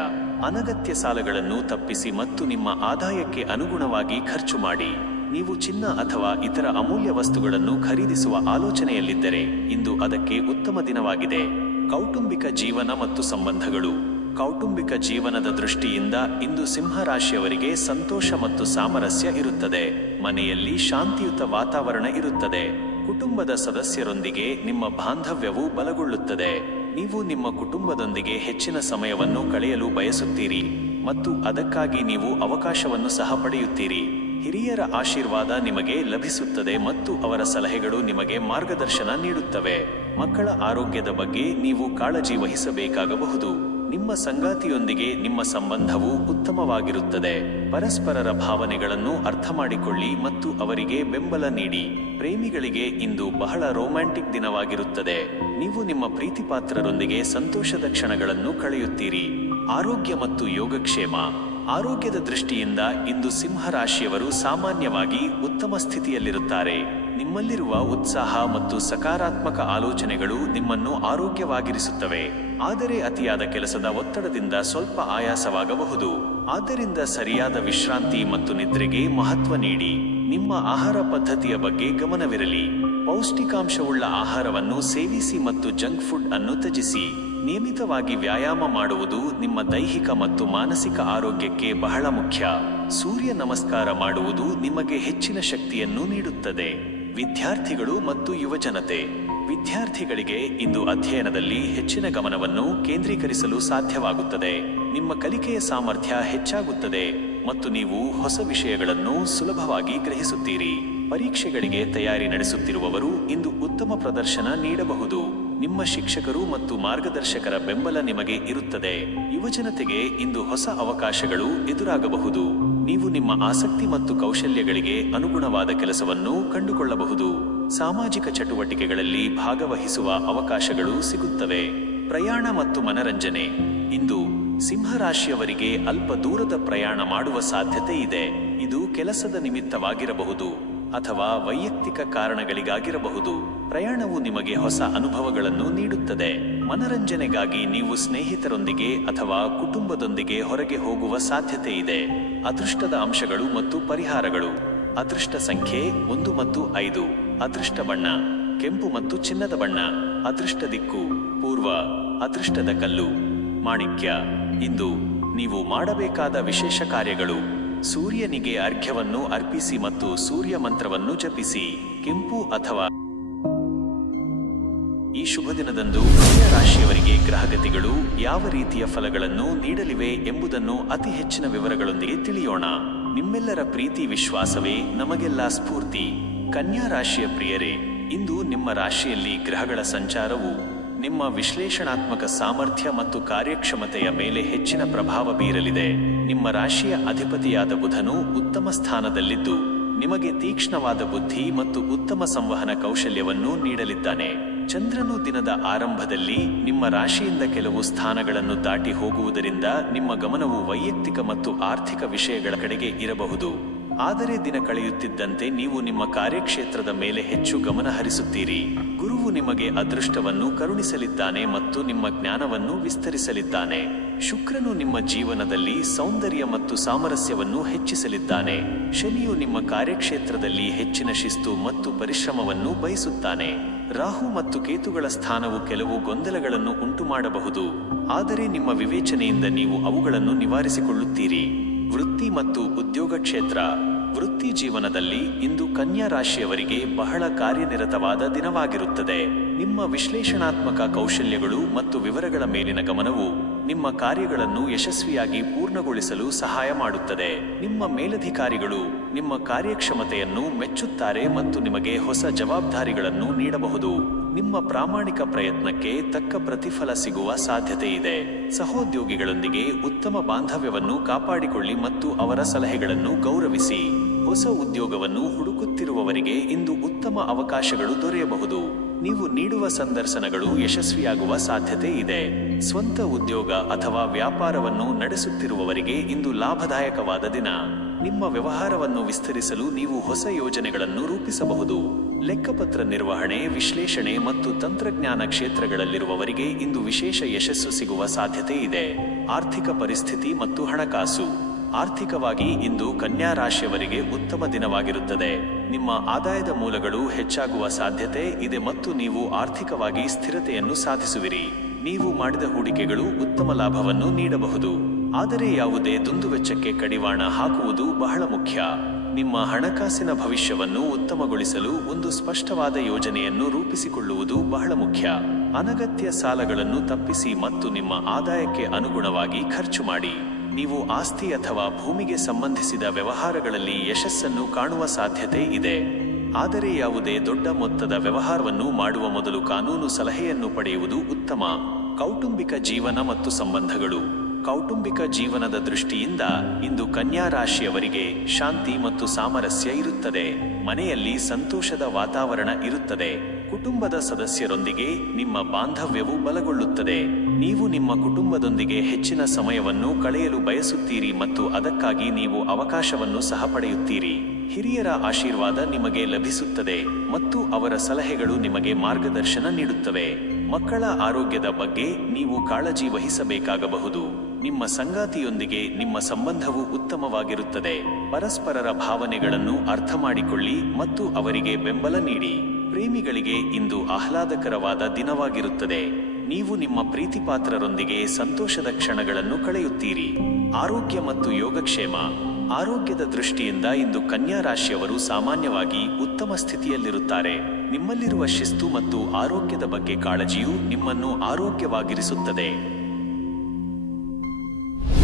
ಅನಗತ್ಯ ಸಾಲಗಳನ್ನು ತಪ್ಪಿಸಿ ಮತ್ತು ನಿಮ್ಮ ಆದಾಯಕ್ಕೆ ಅನುಗುಣವಾಗಿ ಖರ್ಚು ಮಾಡಿ. ನೀವು ಚಿನ್ನ ಅಥವಾ ಇತರ ಅಮೂಲ್ಯ ವಸ್ತುಗಳನ್ನು ಖರೀದಿಸುವ ಆಲೋಚನೆಯಲ್ಲಿದ್ದರೆ ಇಂದು ಅದಕ್ಕೆ ಉತ್ತಮ ದಿನವಾಗಿದೆ. ಕೌಟುಂಬಿಕ ಜೀವನ ಮತ್ತು ಸಂಬಂಧಗಳು. ಕೌಟುಂಬಿಕ ಜೀವನದ ದೃಷ್ಟಿಯಿಂದ ಇಂದು ಸಿಂಹ ರಾಶಿಯವರಿಗೆ ಸಂತೋಷ ಮತ್ತು ಸಾಮರಸ್ಯ ಇರುತ್ತದೆ. ಮನೆಯಲ್ಲಿ ಶಾಂತಿಯುತ ವಾತಾವರಣ ಇರುತ್ತದೆ. ಕುಟುಂಬದ ಸದಸ್ಯರೊಂದಿಗೆ ನಿಮ್ಮ ಬಾಂಧವ್ಯವು ಬಲಗೊಳ್ಳುತ್ತದೆ. ನೀವು ನಿಮ್ಮ ಕುಟುಂಬದೊಂದಿಗೆ ಹೆಚ್ಚಿನ ಸಮಯವನ್ನು ಕಳೆಯಲು ಬಯಸುತ್ತೀರಿ ಮತ್ತು ಅದಕ್ಕಾಗಿ ನೀವು ಅವಕಾಶವನ್ನು ಸಹ ಪಡೆಯುತ್ತೀರಿ. ಹಿರಿಯರ ಆಶೀರ್ವಾದ ನಿಮಗೆ ಲಭಿಸುತ್ತದೆ ಮತ್ತು ಅವರ ಸಲಹೆಗಳು ನಿಮಗೆ ಮಾರ್ಗದರ್ಶನ ನೀಡುತ್ತವೆ. ಮಕ್ಕಳ ಆರೋಗ್ಯದ ಬಗ್ಗೆ ನೀವು ಕಾಳಜಿ ವಹಿಸಬೇಕಾಗಬಹುದು. ನಿಮ್ಮ ಸಂಗಾತಿಯೊಂದಿಗೆ ನಿಮ್ಮ ಸಂಬಂಧವು ಉತ್ತಮವಾಗಿರುತ್ತದೆ. ಪರಸ್ಪರರ ಭಾವನೆಗಳನ್ನು ಅರ್ಥ ಮಾಡಿಕೊಳ್ಳಿ ಮತ್ತು ಅವರಿಗೆ ಬೆಂಬಲ ನೀಡಿ. ಪ್ರೇಮಿಗಳಿಗೆ ಇಂದು ಬಹಳ ರೊಮ್ಯಾಂಟಿಕ್ ದಿನವಾಗಿರುತ್ತದೆ. ನೀವು ನಿಮ್ಮ ಪ್ರೀತಿಪಾತ್ರರೊಂದಿಗೆ ಸಂತೋಷದ ಕ್ಷಣಗಳನ್ನು ಕಳೆಯುತ್ತೀರಿ. ಆರೋಗ್ಯ ಮತ್ತು ಯೋಗಕ್ಷೇಮ. ಆರೋಗ್ಯದ ದೃಷ್ಟಿಯಿಂದ ಇಂದು ಸಿಂಹ ರಾಶಿಯವರು ಸಾಮಾನ್ಯವಾಗಿ ಉತ್ತಮ ಸ್ಥಿತಿಯಲ್ಲಿರುತ್ತಾರೆ. ನಿಮ್ಮಲ್ಲಿರುವ ಉತ್ಸಾಹ ಮತ್ತು ಸಕಾರಾತ್ಮಕ ಆಲೋಚನೆಗಳು ನಿಮ್ಮನ್ನು ಆರೋಗ್ಯವಾಗಿರಿಸುತ್ತವೆ. ಆದರೆ ಅತಿಯಾದ ಕೆಲಸದ ಒತ್ತಡದಿಂದ ಸ್ವಲ್ಪ ಆಯಾಸವಾಗಬಹುದು. ಆದ್ದರಿಂದ ಸರಿಯಾದ ವಿಶ್ರಾಂತಿ ಮತ್ತು ನಿದ್ರೆಗೆ ಮಹತ್ವ ನೀಡಿ. ನಿಮ್ಮ ಆಹಾರ ಪದ್ಧತಿಯ ಬಗ್ಗೆ ಗಮನವಿರಲಿ. ಪೌಷ್ಟಿಕಾಂಶವುಳ್ಳ ಆಹಾರವನ್ನು ಸೇವಿಸಿ ಮತ್ತು ಜಂಕ್ ಫುಡ್ ಅನ್ನು ತ್ಯಜಿಸಿ. ನಿಯಮಿತವಾಗಿ ವ್ಯಾಯಾಮ ಮಾಡುವುದು ನಿಮ್ಮ ದೈಹಿಕ ಮತ್ತು ಮಾನಸಿಕ ಆರೋಗ್ಯಕ್ಕೆ ಬಹಳ ಮುಖ್ಯ. ಸೂರ್ಯ ನಮಸ್ಕಾರ ಮಾಡುವುದು ನಿಮಗೆ ಹೆಚ್ಚಿನ ಶಕ್ತಿಯನ್ನು ನೀಡುತ್ತದೆ. ವಿದ್ಯಾರ್ಥಿಗಳು ಮತ್ತು ಯುವಜನತೆ. ವಿದ್ಯಾರ್ಥಿಗಳಿಗೆ ಇಂದು ಅಧ್ಯಯನದಲ್ಲಿ ಹೆಚ್ಚಿನ ಗಮನವನ್ನು ಕೇಂದ್ರೀಕರಿಸಲು ಸಾಧ್ಯವಾಗುತ್ತದೆ. ನಿಮ್ಮ ಕಲಿಕೆಯ ಸಾಮರ್ಥ್ಯ ಹೆಚ್ಚಾಗುತ್ತದೆ ಮತ್ತು ನೀವು ಹೊಸ ವಿಷಯಗಳನ್ನು ಸುಲಭವಾಗಿ ಗ್ರಹಿಸುತ್ತೀರಿ. ಪರೀಕ್ಷೆಗಳಿಗೆ ತಯಾರಿ ನಡೆಸುತ್ತಿರುವವರು ಇಂದು ಉತ್ತಮ ಪ್ರದರ್ಶನ ನೀಡಬಹುದು. ನಿಮ್ಮ ಶಿಕ್ಷಕರು ಮತ್ತು ಮಾರ್ಗದರ್ಶಕರ ಬೆಂಬಲ ನಿಮಗೆ ಇರುತ್ತದೆ. ಯುವಜನತೆಗೆ ಇಂದು ಹೊಸ ಅವಕಾಶಗಳು ಎದುರಾಗಬಹುದು. ನೀವು ನಿಮ್ಮ ಆಸಕ್ತಿ ಮತ್ತು ಕೌಶಲ್ಯಗಳಿಗೆ ಅನುಗುಣವಾದ ಕೆಲಸವನ್ನು ಕಂಡುಕೊಳ್ಳಬಹುದು. ಸಾಮಾಜಿಕ ಚಟುವಟಿಕೆಗಳಲ್ಲಿ ಭಾಗವಹಿಸುವ ಅವಕಾಶಗಳು ಸಿಗುತ್ತವೆ. ಪ್ರಯಾಣ ಮತ್ತು ಮನರಂಜನೆ. ಇಂದು ಸಿಂಹರಾಶಿಯವರಿಗೆ ಅಲ್ಪ ದೂರದ ಪ್ರಯಾಣ ಮಾಡುವ ಸಾಧ್ಯತೆ ಇದೆ. ಇದು ಕೆಲಸದ ನಿಮಿತ್ತವಾಗಿರಬಹುದು ಅಥವಾ ವೈಯಕ್ತಿಕ ಕಾರಣಗಳಿಗಾಗಿರಬಹುದು. ಪ್ರಯಾಣವು ನಿಮಗೆ ಹೊಸ ಅನುಭವಗಳನ್ನು ನೀಡುತ್ತದೆ. ಮನರಂಜನೆಗಾಗಿ ನೀವು ಸ್ನೇಹಿತರೊಂದಿಗೆ ಅಥವಾ ಕುಟುಂಬದೊಂದಿಗೆ ಹೊರಗೆ ಹೋಗುವ ಸಾಧ್ಯತೆ ಇದೆ. ಅದೃಷ್ಟದ ಅಂಶಗಳು ಮತ್ತು ಪರಿಹಾರಗಳು. ಅದೃಷ್ಟ ಸಂಖ್ಯೆ 1 ಮತ್ತು 5. ಅದೃಷ್ಟ ಬಣ್ಣ ಕೆಂಪು ಮತ್ತು ಚಿನ್ನದ ಬಣ್ಣ. ಅದೃಷ್ಟ ದಿಕ್ಕು ಪೂರ್ವ. ಅದೃಷ್ಟದ ಕಲ್ಲು ಮಾಣಿಕ್ಯ. ಇಂದು ನೀವು ಮಾಡಬೇಕಾದ ವಿಶೇಷ ಕಾರ್ಯಗಳು: ಸೂರ್ಯನಿಗೆ ಅರ್ಘ್ಯವನ್ನು ಅರ್ಪಿಸಿ ಮತ್ತು ಸೂರ್ಯ ಮಂತ್ರವನ್ನು ಜಪಿಸಿ. ಕೆಂಪು ಅಥವಾ ಈ ಶುಭ ದಿನದಂದು ಕನ್ಯಾ ರಾಶಿಯವರಿಗೆ ಗ್ರಹಗತಿಗಳು ಯಾವ ರೀತಿಯ ಫಲಗಳನ್ನು ನೀಡಲಿವೆ ಎಂಬುದನ್ನು ಅತಿ ಹೆಚ್ಚಿನ ವಿವರಗಳೊಂದಿಗೆ ತಿಳಿಯೋಣ. ನಿಮ್ಮೆಲ್ಲರ ಪ್ರೀತಿ ವಿಶ್ವಾಸವೇ ನಮಗೆಲ್ಲ ಸ್ಫೂರ್ತಿ. ಕನ್ಯಾ ರಾಶಿಯ ಪ್ರಿಯರೇ, ಇಂದು ನಿಮ್ಮ ರಾಶಿಯಲ್ಲಿ ಗ್ರಹಗಳ ಸಂಚಾರವು ನಿಮ್ಮ ವಿಶ್ಲೇಷಣಾತ್ಮಕ ಸಾಮರ್ಥ್ಯ ಮತ್ತು ಕಾರ್ಯಕ್ಷಮತೆಯ ಮೇಲೆ ಹೆಚ್ಚಿನ ಪ್ರಭಾವ ಬೀರಲಿದೆ. ನಿಮ್ಮ ರಾಶಿಯ ಅಧಿಪತಿಯಾದ ಬುಧನು ಉತ್ತಮ ಸ್ಥಾನದಲ್ಲಿದ್ದು ನಿಮಗೆ ತೀಕ್ಷ್ಣವಾದ ಬುದ್ಧಿ ಮತ್ತು ಉತ್ತಮ ಸಂವಹನ ಕೌಶಲ್ಯವನ್ನು ನೀಡಲಿದ್ದಾನೆ. ಚಂದ್ರನು ದಿನದ ಆರಂಭದಲ್ಲಿ ನಿಮ್ಮ ರಾಶಿಯಿಂದ ಕೆಲವು ಸ್ಥಾನಗಳನ್ನು ದಾಟಿ ಹೋಗುವುದರಿಂದ ನಿಮ್ಮ ಗಮನವು ವೈಯಕ್ತಿಕ ಮತ್ತು ಆರ್ಥಿಕ ವಿಷಯಗಳ ಕಡೆಗೆ ಇರಬಹುದು. ಆದರೆ ದಿನ ಕಳೆಯುತ್ತಿದ್ದಂತೆ ನೀವು ನಿಮ್ಮ ಕಾರ್ಯಕ್ಷೇತ್ರದ ಮೇಲೆ ಹೆಚ್ಚು ಗಮನ ಹರಿಸುತ್ತೀರಿ. ಗುರುವು ನಿಮಗೆ ಅದೃಷ್ಟವನ್ನು ಕರುಣಿಸಲಿದ್ದಾನೆ ಮತ್ತು ನಿಮ್ಮ ಜ್ಞಾನವನ್ನು ವಿಸ್ತರಿಸಲಿದ್ದಾನೆ. ಶುಕ್ರನು ನಿಮ್ಮ ಜೀವನದಲ್ಲಿ ಸೌಂದರ್ಯ ಮತ್ತು ಸಾಮರಸ್ಯವನ್ನು ಹೆಚ್ಚಿಸಲಿದ್ದಾನೆ. ಶನಿಯು ನಿಮ್ಮ ಕಾರ್ಯಕ್ಷೇತ್ರದಲ್ಲಿ ಹೆಚ್ಚಿನ ಶಿಸ್ತು ಮತ್ತು ಪರಿಶ್ರಮವನ್ನು ಬಯಸುತ್ತಾನೆ. ರಾಹು ಮತ್ತು ಕೇತುಗಳ ಸ್ಥಾನವು ಕೆಲವು ಗೊಂದಲಗಳನ್ನು ಉಂಟುಮಾಡಬಹುದು, ಆದರೆ ನಿಮ್ಮ ವಿವೇಚನೆಯಿಂದ ನೀವು ಅವುಗಳನ್ನು ನಿವಾರಿಸಿಕೊಳ್ಳುತ್ತೀರಿ. ವೃತ್ತಿ ಮತ್ತು ಉದ್ಯೋಗ ಕ್ಷೇತ್ರ. ವೃತ್ತಿ ಜೀವನದಲ್ಲಿ ಇಂದು ಕನ್ಯಾ ರಾಶಿಯವರಿಗೆ ಬಹಳ ಕಾರ್ಯನಿರತವಾದ ದಿನವಾಗಿರುತ್ತದೆ. ನಿಮ್ಮ ವಿಶ್ಲೇಷಣಾತ್ಮಕ ಕೌಶಲ್ಯಗಳು ಮತ್ತು ವಿವರಗಳ ಮೇಲಿನ ಗಮನವು ನಿಮ್ಮ ಕಾರ್ಯಗಳನ್ನು ಯಶಸ್ವಿಯಾಗಿ ಪೂರ್ಣಗೊಳಿಸಲು ಸಹಾಯ ಮಾಡುತ್ತದೆ. ನಿಮ್ಮ ಮೇಲಧಿಕಾರಿಗಳು ನಿಮ್ಮ ಕಾರ್ಯಕ್ಷಮತೆಯನ್ನು ಮೆಚ್ಚುತ್ತಾರೆ ಮತ್ತು ನಿಮಗೆ ಹೊಸ ಜವಾಬ್ದಾರಿಗಳನ್ನು ನೀಡಬಹುದು. ನಿಮ್ಮ ಪ್ರಾಮಾಣಿಕ ಪ್ರಯತ್ನಕ್ಕೆ ತಕ್ಕ ಪ್ರತಿಫಲ ಸಿಗುವ ಸಾಧ್ಯತೆ ಇದೆ. ಸಹೋದ್ಯೋಗಿಗಳೊಂದಿಗೆ ಉತ್ತಮ ಬಾಂಧವ್ಯವನ್ನು ಕಾಪಾಡಿಕೊಳ್ಳಿ ಮತ್ತು ಅವರ ಸಲಹೆಗಳನ್ನು ಗೌರವಿಸಿ. ಹೊಸ ಉದ್ಯೋಗವನ್ನು ಹುಡುಕುತ್ತಿರುವವರಿಗೆ ಇಂದು ಉತ್ತಮ ಅವಕಾಶಗಳು ದೊರೆಯಬಹುದು. ನೀವು ನೀಡುವ ಸಂದರ್ಶನಗಳು ಯಶಸ್ವಿಯಾಗುವ ಸಾಧ್ಯತೆ ಇದೆ. ಸ್ವಂತ ಉದ್ಯೋಗ ಅಥವಾ ವ್ಯಾಪಾರವನ್ನು ನಡೆಸುತ್ತಿರುವವರಿಗೆ ಇಂದು ಲಾಭದಾಯಕವಾದ ದಿನ. ನಿಮ್ಮ ವ್ಯವಹಾರವನ್ನು ವಿಸ್ತರಿಸಲು ನೀವು ಹೊಸ ಯೋಜನೆಗಳನ್ನು ರೂಪಿಸಬಹುದು. ಲೆಕ್ಕಪತ್ರ ನಿರ್ವಹಣೆ, ವಿಶ್ಲೇಷಣೆ ಮತ್ತು ತಂತ್ರಜ್ಞಾನ ಕ್ಷೇತ್ರಗಳಲ್ಲಿರುವವರಿಗೆ ಇಂದು ವಿಶೇಷ ಯಶಸ್ಸು ಸಿಗುವ ಸಾಧ್ಯತೆ ಇದೆ. ಆರ್ಥಿಕ ಪರಿಸ್ಥಿತಿ ಮತ್ತು ಹಣಕಾಸು. ಆರ್ಥಿಕವಾಗಿ ಇಂದು ಕನ್ಯಾ ರಾಶಿಯವರಿಗೆ ಉತ್ತಮ ದಿನವಾಗಿರುತ್ತದೆ. ನಿಮ್ಮ ಆದಾಯದ ಮೂಲಗಳು ಹೆಚ್ಚಾಗುವ ಸಾಧ್ಯತೆ ಇದೆ ಮತ್ತು ನೀವು ಆರ್ಥಿಕವಾಗಿ ಸ್ಥಿರತೆಯನ್ನು ಸಾಧಿಸುವಿರಿ. ನೀವು ಮಾಡಿದ ಹೂಡಿಕೆಗಳು ಉತ್ತಮ ಲಾಭವನ್ನು ನೀಡಬಹುದು, ಆದರೆ ಯಾವುದೇ ದುಂದುವೆಚ್ಚಕ್ಕೆ ಕಡಿವಾಣ ಹಾಕುವುದು ಬಹಳ ಮುಖ್ಯ. ನಿಮ್ಮ ಹಣಕಾಸಿನ ಭವಿಷ್ಯವನ್ನು ಉತ್ತಮಗೊಳಿಸಲು ಒಂದು ಸ್ಪಷ್ಟವಾದ ಯೋಜನೆಯನ್ನು ರೂಪಿಸಿಕೊಳ್ಳುವುದು ಬಹಳ ಮುಖ್ಯ. ಅನಗತ್ಯ ಸಾಲಗಳನ್ನು ತಪ್ಪಿಸಿ ಮತ್ತು ನಿಮ್ಮ ಆದಾಯಕ್ಕೆ ಅನುಗುಣವಾಗಿ ಖರ್ಚು ಮಾಡಿ. ನೀವು ಆಸ್ತಿ ಅಥವಾ ಭೂಮಿಗೆ ಸಂಬಂಧಿಸಿದ ವ್ಯವಹಾರಗಳಲ್ಲಿ ಯಶಸ್ಸನ್ನು ಕಾಣುವ ಸಾಧ್ಯತೆ ಇದೆ, ಆದರೆ ಯಾವುದೇ ದೊಡ್ಡ ಮೊತ್ತದ ವ್ಯವಹಾರವನ್ನು ಮಾಡುವ ಮೊದಲು ಕಾನೂನು ಸಲಹೆಯನ್ನು ಪಡೆಯುವುದು ಉತ್ತಮ. ಕೌಟುಂಬಿಕ ಜೀವನ ಮತ್ತು ಸಂಬಂಧಗಳು. ಕೌಟುಂಬಿಕ ಜೀವನದ ದೃಷ್ಟಿಯಿಂದ ಇಂದು ಕನ್ಯಾ ರಾಶಿಯವರಿಗೆ ಶಾಂತಿ ಮತ್ತು ಸಾಮರಸ್ಯ ಇರುತ್ತದೆ. ಮನೆಯಲ್ಲಿ ಸಂತೋಷದ ವಾತಾವರಣ ಇರುತ್ತದೆ. ಕುಟುಂಬದ ಸದಸ್ಯರೊಂದಿಗೆ ನಿಮ್ಮ ಬಾಂಧವ್ಯವು ಬಲಗೊಳ್ಳುತ್ತದೆ. ನೀವು ನಿಮ್ಮ ಕುಟುಂಬದೊಂದಿಗೆ ಹೆಚ್ಚಿನ ಸಮಯವನ್ನು ಕಳೆಯಲು ಬಯಸುತ್ತೀರಿ ಮತ್ತು ಅದಕ್ಕಾಗಿ ನೀವು ಅವಕಾಶವನ್ನು ಸಹ ಪಡೆಯುತ್ತೀರಿ. ಹಿರಿಯರ ಆಶೀರ್ವಾದ ನಿಮಗೆ ಲಭಿಸುತ್ತದೆ ಮತ್ತು ಅವರ ಸಲಹೆಗಳು ನಿಮಗೆ ಮಾರ್ಗದರ್ಶನ ನೀಡುತ್ತವೆ. ಮಕ್ಕಳ ಆರೋಗ್ಯದ ಬಗ್ಗೆ ನೀವು ಕಾಳಜಿ ವಹಿಸಬೇಕಾಗಬಹುದು. ನಿಮ್ಮ ಸಂಗಾತಿಯೊಂದಿಗೆ ನಿಮ್ಮ ಸಂಬಂಧವು ಉತ್ತಮವಾಗಿರುತ್ತದೆ. ಪರಸ್ಪರರ ಭಾವನೆಗಳನ್ನು ಅರ್ಥ ಮಾಡಿಕೊಳ್ಳಿ ಮತ್ತು ಅವರಿಗೆ ಬೆಂಬಲ ನೀಡಿ. ಪ್ರೇಮಿಗಳಿಗೆ ಇಂದು ಆಹ್ಲಾದಕರವಾದ ದಿನವಾಗಿರುತ್ತದೆ. ನೀವು ನಿಮ್ಮ ಪ್ರೀತಿಪಾತ್ರರೊಂದಿಗೆ ಸಂತೋಷದ ಕ್ಷಣಗಳನ್ನು ಕಳೆಯುತ್ತೀರಿ. ಆರೋಗ್ಯ ಮತ್ತು ಯೋಗಕ್ಷೇಮ. ಆರೋಗ್ಯದ ದೃಷ್ಟಿಯಿಂದ ಇಂದು ಕನ್ಯಾ ರಾಶಿಯವರು ಸಾಮಾನ್ಯವಾಗಿ ಉತ್ತಮ ಸ್ಥಿತಿಯಲ್ಲಿರುತ್ತಾರೆ. ನಿಮ್ಮಲ್ಲಿರುವ ಶಿಸ್ತು ಮತ್ತು ಆರೋಗ್ಯದ ಬಗ್ಗೆ ಕಾಳಜಿಯು ನಿಮ್ಮನ್ನು ಆರೋಗ್ಯವಾಗಿರಿಸುತ್ತದೆ.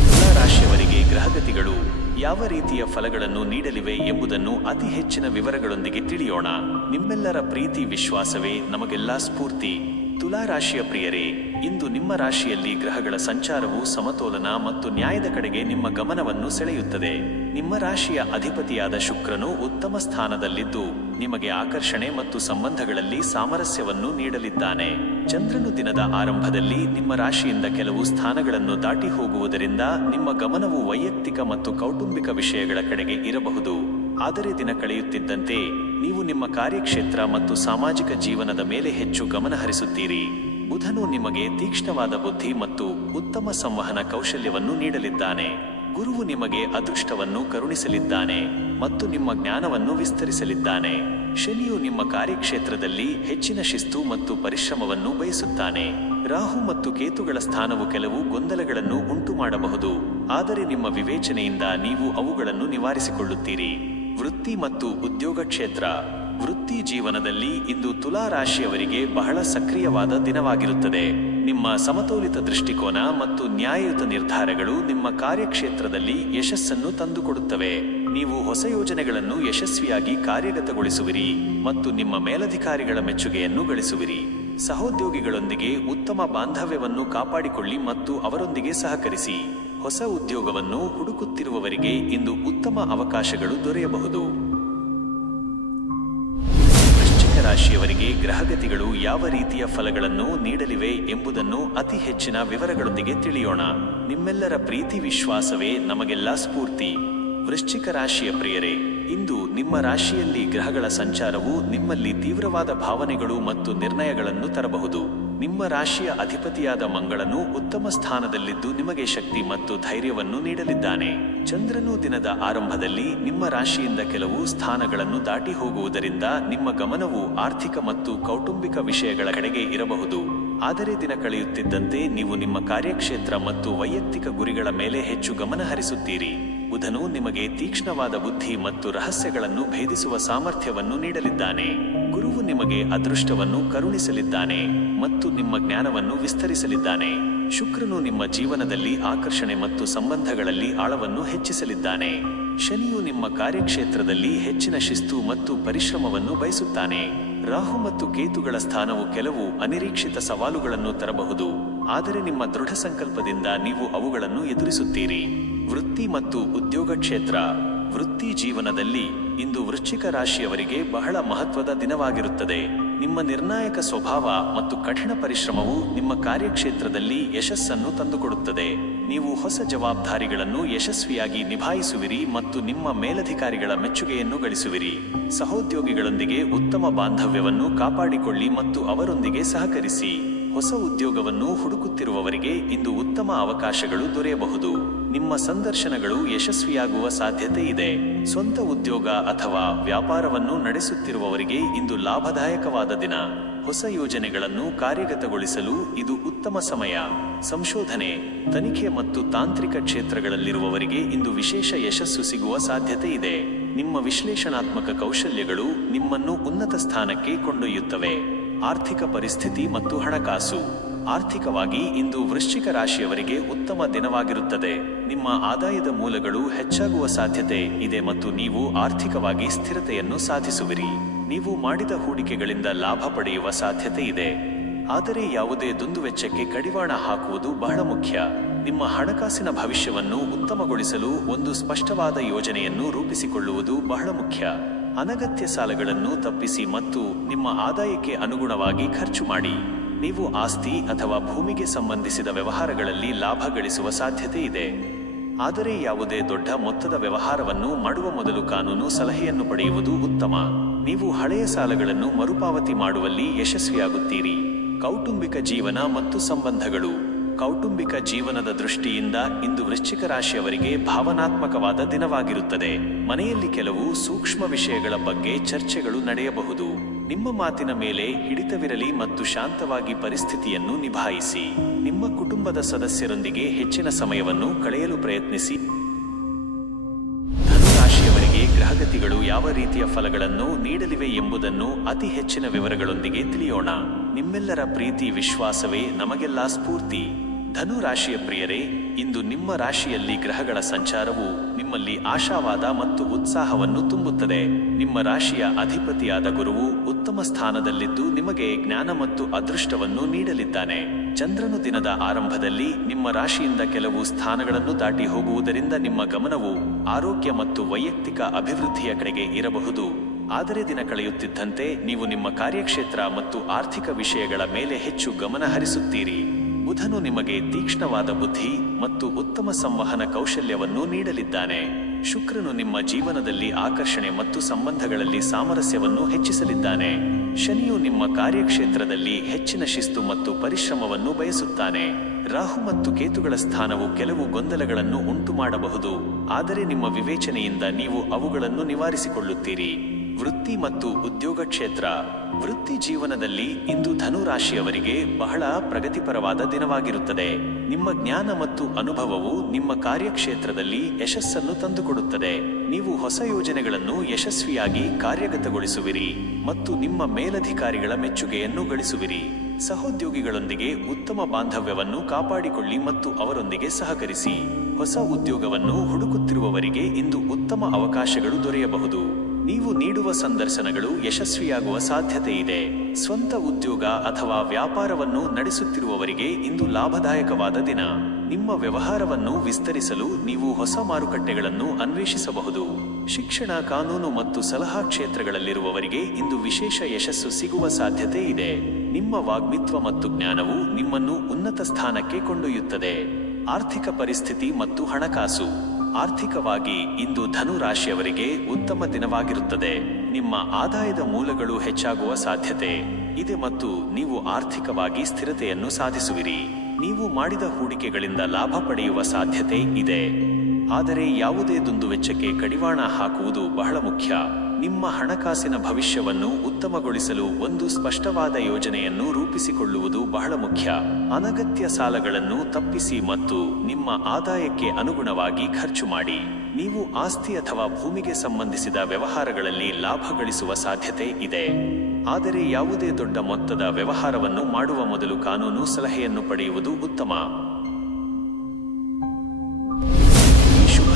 ತುಲಾ ರಾಶಿಯವರಿಗೆ ಗ್ರಹಗತಿಗಳು ಯಾವ ರೀತಿಯ ಫಲಗಳನ್ನು ನೀಡಲಿವೆ ಎಂಬುದನ್ನು ಅತಿ ಹೆಚ್ಚಿನ ವಿವರಗಳೊಂದಿಗೆ ತಿಳಿಯೋಣ. ನಿಮ್ಮೆಲ್ಲರ ಪ್ರೀತಿ ವಿಶ್ವಾಸವೇ ನಮಗೆಲ್ಲ ಸ್ಫೂರ್ತಿ. ತುಲಾ ರಾಶಿಯ ಪ್ರಿಯರೇ, ಇಂದು ನಿಮ್ಮ ರಾಶಿಯಲ್ಲಿ ಗ್ರಹಗಳ ಸಂಚಾರವು ಸಮತೋಲನ ಮತ್ತು ನ್ಯಾಯದ ಕಡೆಗೆ ನಿಮ್ಮ ಗಮನವನ್ನು ಸೆಳೆಯುತ್ತದೆ. ನಿಮ್ಮ ರಾಶಿಯ ಅಧಿಪತಿಯಾದ ಶುಕ್ರನು ಉತ್ತಮ ಸ್ಥಾನದಲ್ಲಿದ್ದು ನಿಮಗೆ ಆಕರ್ಷಣೆ ಮತ್ತು ಸಂಬಂಧಗಳಲ್ಲಿ ಸಾಮರಸ್ಯವನ್ನು ನೀಡಲಿದ್ದಾನೆ. ಚಂದ್ರನು ದಿನದ ಆರಂಭದಲ್ಲಿ ನಿಮ್ಮ ರಾಶಿಯಿಂದ ಕೆಲವು ಸ್ಥಾನಗಳನ್ನು ದಾಟಿ ಹೋಗುವುದರಿಂದ ನಿಮ್ಮ ಗಮನವು ವೈಯಕ್ತಿಕ ಮತ್ತು ಕೌಟುಂಬಿಕ ವಿಷಯಗಳ ಕಡೆಗೆ ಇರಬಹುದು. ಆದರೆ ದಿನ ಕಳೆಯುತ್ತಿದ್ದಂತೆ ನೀವು ನಿಮ್ಮ ಕಾರ್ಯಕ್ಷೇತ್ರ ಮತ್ತು ಸಾಮಾಜಿಕ ಜೀವನದ ಮೇಲೆ ಹೆಚ್ಚು ಗಮನ ಹರಿಸುತ್ತೀರಿ. ಬುಧನು ನಿಮಗೆ ತೀಕ್ಷ್ಣವಾದ ಬುದ್ಧಿ ಮತ್ತು ಉತ್ತಮ ಸಂವಹನ ಕೌಶಲ್ಯವನ್ನು ನೀಡಲಿದ್ದಾನೆ. ಗುರುವು ನಿಮಗೆ ಅದೃಷ್ಟವನ್ನು ಕರುಣಿಸಲಿದ್ದಾನೆ ಮತ್ತು ನಿಮ್ಮ ಜ್ಞಾನವನ್ನು ವಿಸ್ತರಿಸಲಿದ್ದಾನೆ. ಶನಿಯು ನಿಮ್ಮ ಕಾರ್ಯಕ್ಷೇತ್ರದಲ್ಲಿ ಹೆಚ್ಚಿನ ಶಿಸ್ತು ಮತ್ತು ಪರಿಶ್ರಮವನ್ನು ಬಯಸುತ್ತಾನೆ. ರಾಹು ಮತ್ತು ಕೇತುಗಳ ಸ್ಥಾನವು ಕೆಲವು ಗೊಂದಲಗಳನ್ನು ಉಂಟು ಮಾಡಬಹುದು, ಆದರೆ ನಿಮ್ಮ ವಿವೇಚನೆಯಿಂದ ನೀವು ಅವುಗಳನ್ನು ನಿವಾರಿಸಿಕೊಳ್ಳುತ್ತೀರಿ. ವೃತ್ತಿ ಮತ್ತು ಉದ್ಯೋಗ ಕ್ಷೇತ್ರ. ವೃತ್ತಿ ಜೀವನದಲ್ಲಿ ಇಂದು ತುಲಾ ರಾಶಿಯವರಿಗೆ ಬಹಳ ಸಕ್ರಿಯವಾದ ದಿನವಾಗಿರುತ್ತದೆ. ನಿಮ್ಮ ಸಮತೋಲಿತ ದೃಷ್ಟಿಕೋನ ಮತ್ತು ನ್ಯಾಯಯುತ ನಿರ್ಧಾರಗಳು ನಿಮ್ಮ ಕಾರ್ಯಕ್ಷೇತ್ರದಲ್ಲಿ ಯಶಸ್ಸನ್ನು ತಂದುಕೊಡುತ್ತವೆ. ನೀವು ಹೊಸ ಯೋಜನೆಗಳನ್ನು ಯಶಸ್ವಿಯಾಗಿ ಕಾರ್ಯಗತಗೊಳಿಸುವಿರಿ ಮತ್ತು ನಿಮ್ಮ ಮೇಲಧಿಕಾರಿಗಳ ಮೆಚ್ಚುಗೆಯನ್ನು ಗಳಿಸುವಿರಿ. ಸಹೋದ್ಯೋಗಿಗಳೊಂದಿಗೆ ಉತ್ತಮ ಬಾಂಧವ್ಯವನ್ನು ಕಾಪಾಡಿಕೊಳ್ಳಿ ಮತ್ತು ಅವರೊಂದಿಗೆ ಸಹಕರಿಸಿ. ಹೊಸ ಉದ್ಯೋಗವನ್ನು ಹುಡುಕುತ್ತಿರುವವರಿಗೆ ಇಂದು ಉತ್ತಮ ಅವಕಾಶಗಳು ದೊರೆಯಬಹುದು. ವೃಶ್ಚಿಕ ರಾಶಿಯವರಿಗೆ ಗ್ರಹಗತಿಗಳು ಯಾವ ರೀತಿಯ ಫಲಗಳನ್ನು ನೀಡಲಿವೆ ಎಂಬುದನ್ನು ಅತಿ ಹೆಚ್ಚಿನ ವಿವರಗಳೊಂದಿಗೆ ತಿಳಿಯೋಣ. ನಿಮ್ಮೆಲ್ಲರ ಪ್ರೀತಿ ವಿಶ್ವಾಸವೇ ನಮಗೆಲ್ಲ ಸ್ಫೂರ್ತಿ. ವೃಶ್ಚಿಕ ರಾಶಿಯ ಪ್ರಿಯರೇ, ಇಂದು ನಿಮ್ಮ ರಾಶಿಯಲ್ಲಿ ಗ್ರಹಗಳ ಸಂಚಾರವು ನಿಮ್ಮಲ್ಲಿ ತೀವ್ರವಾದ ಭಾವನೆಗಳು ಮತ್ತು ನಿರ್ಣಯಗಳನ್ನು ತರಬಹುದು. ನಿಮ್ಮ ರಾಶಿಯ ಅಧಿಪತಿಯಾದ ಮಂಗಳನು ಉತ್ತಮ ಸ್ಥಾನದಲ್ಲಿದ್ದು ನಿಮಗೆ ಶಕ್ತಿ ಮತ್ತು ಧೈರ್ಯವನ್ನು ನೀಡಲಿದ್ದಾನೆ. ಚಂದ್ರನು ದಿನದ ಆರಂಭದಲ್ಲಿ ನಿಮ್ಮ ರಾಶಿಯಿಂದ ಕೆಲವು ಸ್ಥಾನಗಳನ್ನು ದಾಟಿ ಹೋಗುವುದರಿಂದ ನಿಮ್ಮ ಗಮನವು ಆರ್ಥಿಕ ಮತ್ತು ಕೌಟುಂಬಿಕ ವಿಷಯಗಳ ಕಡೆಗೆ ಇರಬಹುದು. ಆದರೆ ದಿನ ಕಳೆಯುತ್ತಿದ್ದಂತೆ ನೀವು ನಿಮ್ಮ ಕಾರ್ಯಕ್ಷೇತ್ರ ಮತ್ತು ವೈಯಕ್ತಿಕ ಗುರಿಗಳ ಮೇಲೆ ಹೆಚ್ಚು ಗಮನ ಹರಿಸುತ್ತೀರಿ. ಬುಧನು ನಿಮಗೆ ತೀಕ್ಷ್ಣವಾದ ಬುದ್ಧಿ ಮತ್ತು ರಹಸ್ಯಗಳನ್ನು ಭೇದಿಸುವ ಸಾಮರ್ಥ್ಯವನ್ನು ನೀಡಲಿದ್ದಾನೆ. ಗುರುವು ನಿಮಗೆ ಅದೃಷ್ಟವನ್ನು ಕರುಣಿಸಲಿದ್ದಾನೆ ಮತ್ತು ನಿಮ್ಮ ಜ್ಞಾನವನ್ನು ವಿಸ್ತರಿಸಲಿದ್ದಾನೆ. ಶುಕ್ರನು ನಿಮ್ಮ ಜೀವನದಲ್ಲಿ ಆಕರ್ಷಣೆ ಮತ್ತು ಸಂಬಂಧಗಳಲ್ಲಿ ಆಳವನ್ನು ಹೆಚ್ಚಿಸಲಿದ್ದಾನೆ. ಶನಿಯು ನಿಮ್ಮ ಕಾರ್ಯಕ್ಷೇತ್ರದಲ್ಲಿ ಹೆಚ್ಚಿನ ಶಿಸ್ತು ಮತ್ತು ಪರಿಶ್ರಮವನ್ನು ಬಯಸುತ್ತಾನೆ. ರಾಹು ಮತ್ತು ಕೇತುಗಳ ಸ್ಥಾನವು ಕೆಲವು ಅನಿರೀಕ್ಷಿತ ಸವಾಲುಗಳನ್ನು ತರಬಹುದು, ಆದರೆ ನಿಮ್ಮ ದೃಢ ಸಂಕಲ್ಪದಿಂದ ನೀವು ಅವುಗಳನ್ನು ಎದುರಿಸುತ್ತೀರಿ. ವೃತ್ತಿ ಮತ್ತು ಉದ್ಯೋಗ ಕ್ಷೇತ್ರ. ವೃತ್ತಿ ಜೀವನದಲ್ಲಿ ಇಂದು ವೃಶ್ಚಿಕ ರಾಶಿಯವರಿಗೆ ಬಹಳ ಮಹತ್ವದ ದಿನವಾಗಿರುತ್ತದೆ. ನಿಮ್ಮ ನಿರ್ಣಾಯಕ ಸ್ವಭಾವ ಮತ್ತು ಕಠಿಣ ಪರಿಶ್ರಮವು ನಿಮ್ಮ ಕಾರ್ಯಕ್ಷೇತ್ರದಲ್ಲಿ ಯಶಸ್ಸನ್ನು ತಂದುಕೊಡುತ್ತದೆ. ನೀವು ಹೊಸ ಜವಾಬ್ದಾರಿಗಳನ್ನು ಯಶಸ್ವಿಯಾಗಿ ನಿಭಾಯಿಸುವಿರಿ ಮತ್ತು ನಿಮ್ಮ ಮೇಲಧಿಕಾರಿಗಳ ಮೆಚ್ಚುಗೆಯನ್ನು ಗಳಿಸುವಿರಿ. ಸಹೋದ್ಯೋಗಿಗಳೊಂದಿಗೆ ಉತ್ತಮ ಬಾಂಧವ್ಯವನ್ನು ಕಾಪಾಡಿಕೊಳ್ಳಿ ಮತ್ತು ಅವರೊಂದಿಗೆ ಸಹಕರಿಸಿ. ಹೊಸ ಉದ್ಯೋಗವನ್ನು ಹುಡುಕುತ್ತಿರುವವರಿಗೆ ಇಂದು ಉತ್ತಮ ಅವಕಾಶಗಳು ದೊರೆಯಬಹುದು. ನಿಮ್ಮ ಸಂದರ್ಶನಗಳು ಯಶಸ್ವಿಯಾಗುವ ಸಾಧ್ಯತೆ ಇದೆ. ಸ್ವಂತ ಉದ್ಯೋಗ ಅಥವಾ ವ್ಯಾಪಾರವನ್ನು ನಡೆಸುತ್ತಿರುವವರಿಗೆ ಇಂದು ಲಾಭದಾಯಕವಾದ ದಿನ. ಹೊಸ ಯೋಜನೆಗಳನ್ನು ಕಾರ್ಯಗತಗೊಳಿಸಲು ಇದು ಉತ್ತಮ ಸಮಯ. ಸಂಶೋಧನೆ, ತನಿಖೆ ಮತ್ತು ತಾಂತ್ರಿಕ ಕ್ಷೇತ್ರಗಳಲ್ಲಿರುವವರಿಗೆ ಇಂದು ವಿಶೇಷ ಯಶಸ್ಸು ಸಿಗುವ ಸಾಧ್ಯತೆ ಇದೆ. ನಿಮ್ಮ ವಿಶ್ಲೇಷಣಾತ್ಮಕ ಕೌಶಲ್ಯಗಳು ನಿಮ್ಮನ್ನು ಉನ್ನತ ಸ್ಥಾನಕ್ಕೆ ಕೊಂಡೊಯ್ಯುತ್ತವೆ. ಆರ್ಥಿಕ ಪರಿಸ್ಥಿತಿ ಮತ್ತು ಹಣಕಾಸು. ಆರ್ಥಿಕವಾಗಿ ಇಂದು ವೃಶ್ಚಿಕ ರಾಶಿಯವರಿಗೆ ಉತ್ತಮ ದಿನವಾಗಿರುತ್ತದೆ. ನಿಮ್ಮ ಆದಾಯದ ಮೂಲಗಳು ಹೆಚ್ಚಾಗುವ ಸಾಧ್ಯತೆ ಇದೆ ಮತ್ತು ನೀವು ಆರ್ಥಿಕವಾಗಿ ಸ್ಥಿರತೆಯನ್ನು ಸಾಧಿಸುವಿರಿ. ನೀವು ಮಾಡಿದ ಹೂಡಿಕೆಗಳಿಂದ ಲಾಭ ಪಡೆಯುವ ಸಾಧ್ಯತೆ ಇದೆ, ಆದರೆ ಯಾವುದೇ ದುಂದುವೆಚ್ಚಕ್ಕೆ ಕಡಿವಾಣ ಹಾಕುವುದು ಬಹಳ ಮುಖ್ಯ. ನಿಮ್ಮ ಹಣಕಾಸಿನ ಭವಿಷ್ಯವನ್ನು ಉತ್ತಮಗೊಳಿಸಲು ಒಂದು ಸ್ಪಷ್ಟವಾದ ಯೋಜನೆಯನ್ನು ರೂಪಿಸಿಕೊಳ್ಳುವುದು ಬಹಳ ಮುಖ್ಯ. ಅನಗತ್ಯ ಸಾಲಗಳನ್ನು ತಪ್ಪಿಸಿ ಮತ್ತು ನಿಮ್ಮ ಆದಾಯಕ್ಕೆ ಅನುಗುಣವಾಗಿ ಖರ್ಚು ಮಾಡಿ. ನೀವು ಆಸ್ತಿ ಅಥವಾ ಭೂಮಿಗೆ ಸಂಬಂಧಿಸಿದ ವ್ಯವಹಾರಗಳಲ್ಲಿ ಲಾಭ ಗಳಿಸುವ ಸಾಧ್ಯತೆ ಇದೆ, ಆದರೆ ಯಾವುದೇ ದೊಡ್ಡ ಮೊತ್ತದ ವ್ಯವಹಾರವನ್ನು ಮಾಡುವ ಮೊದಲು ಕಾನೂನು ಸಲಹೆಯನ್ನು ಪಡೆಯುವುದು ಉತ್ತಮ. ನೀವು ಹಳೆಯ ಸಾಲಗಳನ್ನು ಮರುಪಾವತಿ ಮಾಡುವಲ್ಲಿ ಯಶಸ್ವಿಯಾಗುತ್ತೀರಿ. ಕೌಟುಂಬಿಕ ಜೀವನ ಮತ್ತು ಸಂಬಂಧಗಳು. ಕೌಟುಂಬಿಕ ಜೀವನದ ದೃಷ್ಟಿಯಿಂದ ಇಂದು ವೃಶ್ಚಿಕ ರಾಶಿಯವರಿಗೆ ಭಾವನಾತ್ಮಕವಾದ ದಿನವಾಗಿರುತ್ತದೆ. ಮನೆಯಲ್ಲಿ ಕೆಲವು ಸೂಕ್ಷ್ಮ ವಿಷಯಗಳ ಬಗ್ಗೆ ಚರ್ಚೆಗಳು ನಡೆಯಬಹುದು. ನಿಮ್ಮ ಮಾತಿನ ಮೇಲೆ ಹಿಡಿತವಿರಲಿ ಮತ್ತು ಶಾಂತವಾಗಿ ಪರಿಸ್ಥಿತಿಯನ್ನು ನಿಭಾಯಿಸಿ. ನಿಮ್ಮ ಕುಟುಂಬದ ಸದಸ್ಯರೊಂದಿಗೆ ಹೆಚ್ಚಿನ ಸಮಯವನ್ನು ಕಳೆಯಲು ಪ್ರಯತ್ನಿಸಿ. ಧನುರಾಶಿಯವರಿಗೆ ಗ್ರಹಗತಿಗಳು ಯಾವ ರೀತಿಯ ಫಲಗಳನ್ನು ನೀಡಲಿವೆ ಎಂಬುದನ್ನು ಅತಿ ಹೆಚ್ಚಿನ ವಿವರಗಳೊಂದಿಗೆ ತಿಳಿಯೋಣ. ನಿಮ್ಮೆಲ್ಲರ ಪ್ರೀತಿ ವಿಶ್ವಾಸವೇ ನಮಗೆಲ್ಲ ಸ್ಫೂರ್ತಿ. ಧನು ರಾಶಿಯ ಪ್ರಿಯರೇ, ಇಂದು ನಿಮ್ಮ ರಾಶಿಯಲ್ಲಿ ಗ್ರಹಗಳ ಸಂಚಾರವು ನಿಮ್ಮಲ್ಲಿ ಆಶಾವಾದ ಮತ್ತು ಉತ್ಸಾಹವನ್ನು ತುಂಬುತ್ತದೆ. ನಿಮ್ಮ ರಾಶಿಯ ಅಧಿಪತಿಯಾದ ಗುರುವು ಉತ್ತಮ ಸ್ಥಾನದಲ್ಲಿದ್ದು ನಿಮಗೆ ಜ್ಞಾನ ಮತ್ತು ಅದೃಷ್ಟವನ್ನು ನೀಡಲಿದ್ದಾನೆ. ಚಂದ್ರನು ದಿನದ ಆರಂಭದಲ್ಲಿ ನಿಮ್ಮ ರಾಶಿಯಿಂದ ಕೆಲವು ಸ್ಥಾನಗಳನ್ನು ದಾಟಿ ಹೋಗುವುದರಿಂದ ನಿಮ್ಮ ಗಮನವು ಆರೋಗ್ಯ ಮತ್ತು ವೈಯಕ್ತಿಕ ಅಭಿವೃದ್ಧಿಯ ಕಡೆಗೆ ಇರಬಹುದು. ಆದರೆ ದಿನ ಕಳೆಯುತ್ತಿದ್ದಂತೆ ನೀವು ನಿಮ್ಮ ಕಾರ್ಯಕ್ಷೇತ್ರ ಮತ್ತು ಆರ್ಥಿಕ ವಿಷಯಗಳ ಮೇಲೆ ಹೆಚ್ಚು ಗಮನ ಹರಿಸುತ್ತೀರಿ. ಬುಧನು ನಿಮಗೆ ತೀಕ್ಷ್ಣವಾದ ಬುದ್ಧಿ ಮತ್ತು ಉತ್ತಮ ಸಂವಹನ ಕೌಶಲ್ಯವನ್ನು ನೀಡಲಿದ್ದಾನೆ. ಶುಕ್ರನು ನಿಮ್ಮ ಜೀವನದಲ್ಲಿ ಆಕರ್ಷಣೆ ಮತ್ತು ಸಂಬಂಧಗಳಲ್ಲಿ ಸಾಮರಸ್ಯವನ್ನು ಹೆಚ್ಚಿಸಲಿದ್ದಾನೆ. ಶನಿಯು ನಿಮ್ಮ ಕಾರ್ಯಕ್ಷೇತ್ರದಲ್ಲಿ ಹೆಚ್ಚಿನ ಶಿಸ್ತು ಮತ್ತು ಪರಿಶ್ರಮವನ್ನು ಬಯಸುತ್ತಾನೆ. ರಾಹು ಮತ್ತು ಕೇತುಗಳ ಸ್ಥಾನವು ಕೆಲವು ಗೊಂದಲಗಳನ್ನು ಉಂಟು ಮಾಡಬಹುದು, ಆದರೆ ನಿಮ್ಮ ವಿವೇಚನೆಯಿಂದ ನೀವು ಅವುಗಳನ್ನು ನಿವಾರಿಸಿಕೊಳ್ಳುತ್ತೀರಿ. ವೃತ್ತಿ ಮತ್ತು ಉದ್ಯೋಗ ಕ್ಷೇತ್ರ. ವೃತ್ತಿ ಜೀವನದಲ್ಲಿ ಇಂದು ಧನು ರಾಶಿಯವರಿಗೆ ಬಹಳ ಪ್ರಗತಿಪರವಾದ ದಿನವಾಗಿರುತ್ತದೆ. ನಿಮ್ಮ ಜ್ಞಾನ ಮತ್ತು ಅನುಭವವು ನಿಮ್ಮ ಕಾರ್ಯಕ್ಷೇತ್ರದಲ್ಲಿ ಯಶಸ್ಸನ್ನು ತಂದುಕೊಡುತ್ತದೆ. ನೀವು ಹೊಸ ಯೋಜನೆಗಳನ್ನು ಯಶಸ್ವಿಯಾಗಿ ಕಾರ್ಯಗತಗೊಳಿಸುವಿರಿ ಮತ್ತು ನಿಮ್ಮ ಮೇಲಧಿಕಾರಿಗಳ ಮೆಚ್ಚುಗೆಯನ್ನು ಗಳಿಸುವಿರಿ. ಸಹೋದ್ಯೋಗಿಗಳೊಂದಿಗೆ ಉತ್ತಮ ಬಾಂಧವ್ಯವನ್ನು ಕಾಪಾಡಿಕೊಳ್ಳಿ ಮತ್ತು ಅವರೊಂದಿಗೆ ಸಹಕರಿಸಿ. ಹೊಸ ಉದ್ಯೋಗವನ್ನು ಹುಡುಕುತ್ತಿರುವವರಿಗೆ ಇಂದು ಉತ್ತಮ ಅವಕಾಶಗಳು ದೊರೆಯಬಹುದು. ನೀವು ನೀಡುವ ಸಂದರ್ಶನಗಳು ಯಶಸ್ವಿಯಾಗುವ ಸಾಧ್ಯತೆ ಇದೆ. ಸ್ವಂತ ಉದ್ಯೋಗ ಅಥವಾ ವ್ಯಾಪಾರವನ್ನು ನಡೆಸುತ್ತಿರುವವರಿಗೆ ಇಂದು ಲಾಭದಾಯಕವಾದ ದಿನ. ನಿಮ್ಮ ವ್ಯವಹಾರವನ್ನು ವಿಸ್ತರಿಸಲು ನೀವು ಹೊಸ ಮಾರುಕಟ್ಟೆಗಳನ್ನು ಅನ್ವೇಷಿಸಬಹುದು. ಶಿಕ್ಷಣ, ಕಾನೂನು ಮತ್ತು ಸಲಹಾ ಕ್ಷೇತ್ರಗಳಲ್ಲಿರುವವರಿಗೆ ಇಂದು ವಿಶೇಷ ಯಶಸ್ಸು ಸಿಗುವ ಸಾಧ್ಯತೆ ಇದೆ. ನಿಮ್ಮ ವಾಗ್ಮಿತ್ವ ಮತ್ತು ಜ್ಞಾನವು ನಿಮ್ಮನ್ನು ಉನ್ನತ ಸ್ಥಾನಕ್ಕೆ ಕೊಂಡೊಯ್ಯುತ್ತದೆ. ಆರ್ಥಿಕ ಪರಿಸ್ಥಿತಿ ಮತ್ತು ಹಣಕಾಸು. ಆರ್ಥಿಕವಾಗಿ ಇಂದು ಧನು ರಾಶಿಯವರಿಗೆ ಉತ್ತಮ ದಿನವಾಗಿರುತ್ತದೆ. ನಿಮ್ಮ ಆದಾಯದ ಮೂಲಗಳು ಹೆಚ್ಚಾಗುವ ಸಾಧ್ಯತೆ ಇದೆ ಮತ್ತು ನೀವು ಆರ್ಥಿಕವಾಗಿ ಸ್ಥಿರತೆಯನ್ನು ಸಾಧಿಸುವಿರಿ. ನೀವು ಮಾಡಿದ ಹೂಡಿಕೆಗಳಿಂದ ಲಾಭ ಪಡೆಯುವ ಸಾಧ್ಯತೆ ಇದೆ. ಆದರೆ ಯಾವುದೇ ದುಂದುವೆಚ್ಚಕ್ಕೆ ಕಡಿವಾಣ ಹಾಕುವುದು ಬಹಳ ಮುಖ್ಯ. ನಿಮ್ಮ ಹಣಕಾಸಿನ ಭವಿಷ್ಯವನ್ನು ಉತ್ತಮಗೊಳಿಸಲು ಒಂದು ಸ್ಪಷ್ಟವಾದ ಯೋಜನೆಯನ್ನು ರೂಪಿಸಿಕೊಳ್ಳುವುದು ಬಹಳ ಮುಖ್ಯ. ಅನಗತ್ಯ ಸಾಲಗಳನ್ನು ತಪ್ಪಿಸಿ ಮತ್ತು ನಿಮ್ಮ ಆದಾಯಕ್ಕೆ ಅನುಗುಣವಾಗಿ ಖರ್ಚು ಮಾಡಿ. ನೀವು ಆಸ್ತಿ ಅಥವಾ ಭೂಮಿಗೆ ಸಂಬಂಧಿಸಿದ ವ್ಯವಹಾರಗಳಲ್ಲಿ ಲಾಭ ಗಳಿಸುವ ಸಾಧ್ಯತೆ ಇದೆ. ಆದರೆ ಯಾವುದೇ ದೊಡ್ಡ ಮೊತ್ತದ ವ್ಯವಹಾರವನ್ನು ಮಾಡುವ ಮೊದಲು ಕಾನೂನು ಸಲಹೆಯನ್ನು ಪಡೆಯುವುದು ಉತ್ತಮ.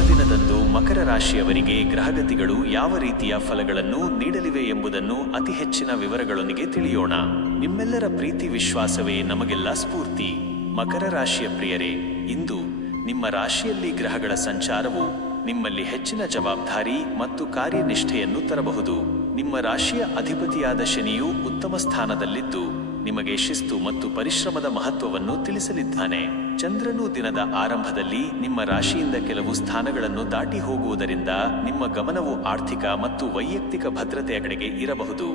ದಿನದಂದು ಮಕರ ರಾಶಿಯವರಿಗೆ ಗ್ರಹಗತಿಗಳು ಯಾವ ರೀತಿಯ ಫಲಗಳನ್ನು ನೀಡಲಿವೆ ಎಂಬುದನ್ನು ಅತಿ ಹೆಚ್ಚಿನ ವಿವರಗಳೊಂದಿಗೆ ತಿಳಿಯೋಣ. ನಿಮ್ಮೆಲ್ಲರ ಪ್ರೀತಿ ವಿಶ್ವಾಸವೇ ನಮಗೆಲ್ಲ ಸ್ಫೂರ್ತಿ. ಮಕರ ರಾಶಿಯ ಪ್ರಿಯರೇ, ಇಂದು ನಿಮ್ಮ ರಾಶಿಯಲ್ಲಿ ಗ್ರಹಗಳ ಸಂಚಾರವು ನಿಮ್ಮಲ್ಲಿ ಹೆಚ್ಚಿನ ಜವಾಬ್ದಾರಿ ಮತ್ತು ಕಾರ್ಯನಿಷ್ಠೆಯನ್ನು ತರಬಹುದು. ನಿಮ್ಮ ರಾಶಿಯ ಅಧಿಪತಿಯಾದ ಶನಿಯು ಉತ್ತಮ ಸ್ಥಾನದಲ್ಲಿದ್ದು ನಿಮಗೆ ಶಿಸ್ತು ಮತ್ತು ಪರಿಶ್ರಮದ ಮಹತ್ವವನ್ನು ತಿಳಿಸಲಿದ್ದಾನೆ. ಚಂದ್ರನು ದಿನದ ಆರಂಭದಲ್ಲಿ ನಿಮ್ಮ ರಾಶಿಯಿಂದ ಕೆಲವು ಸ್ಥಾನಗಳನ್ನು ದಾಟಿ ಹೋಗುವುದರಿಂದ ನಿಮ್ಮ ಗಮನವು ಆರ್ಥಿಕ ಮತ್ತು ವೈಯಕ್ತಿಕ ಭದ್ರತೆಯ ಕಡೆಗೆ ಇರಬಹುದು.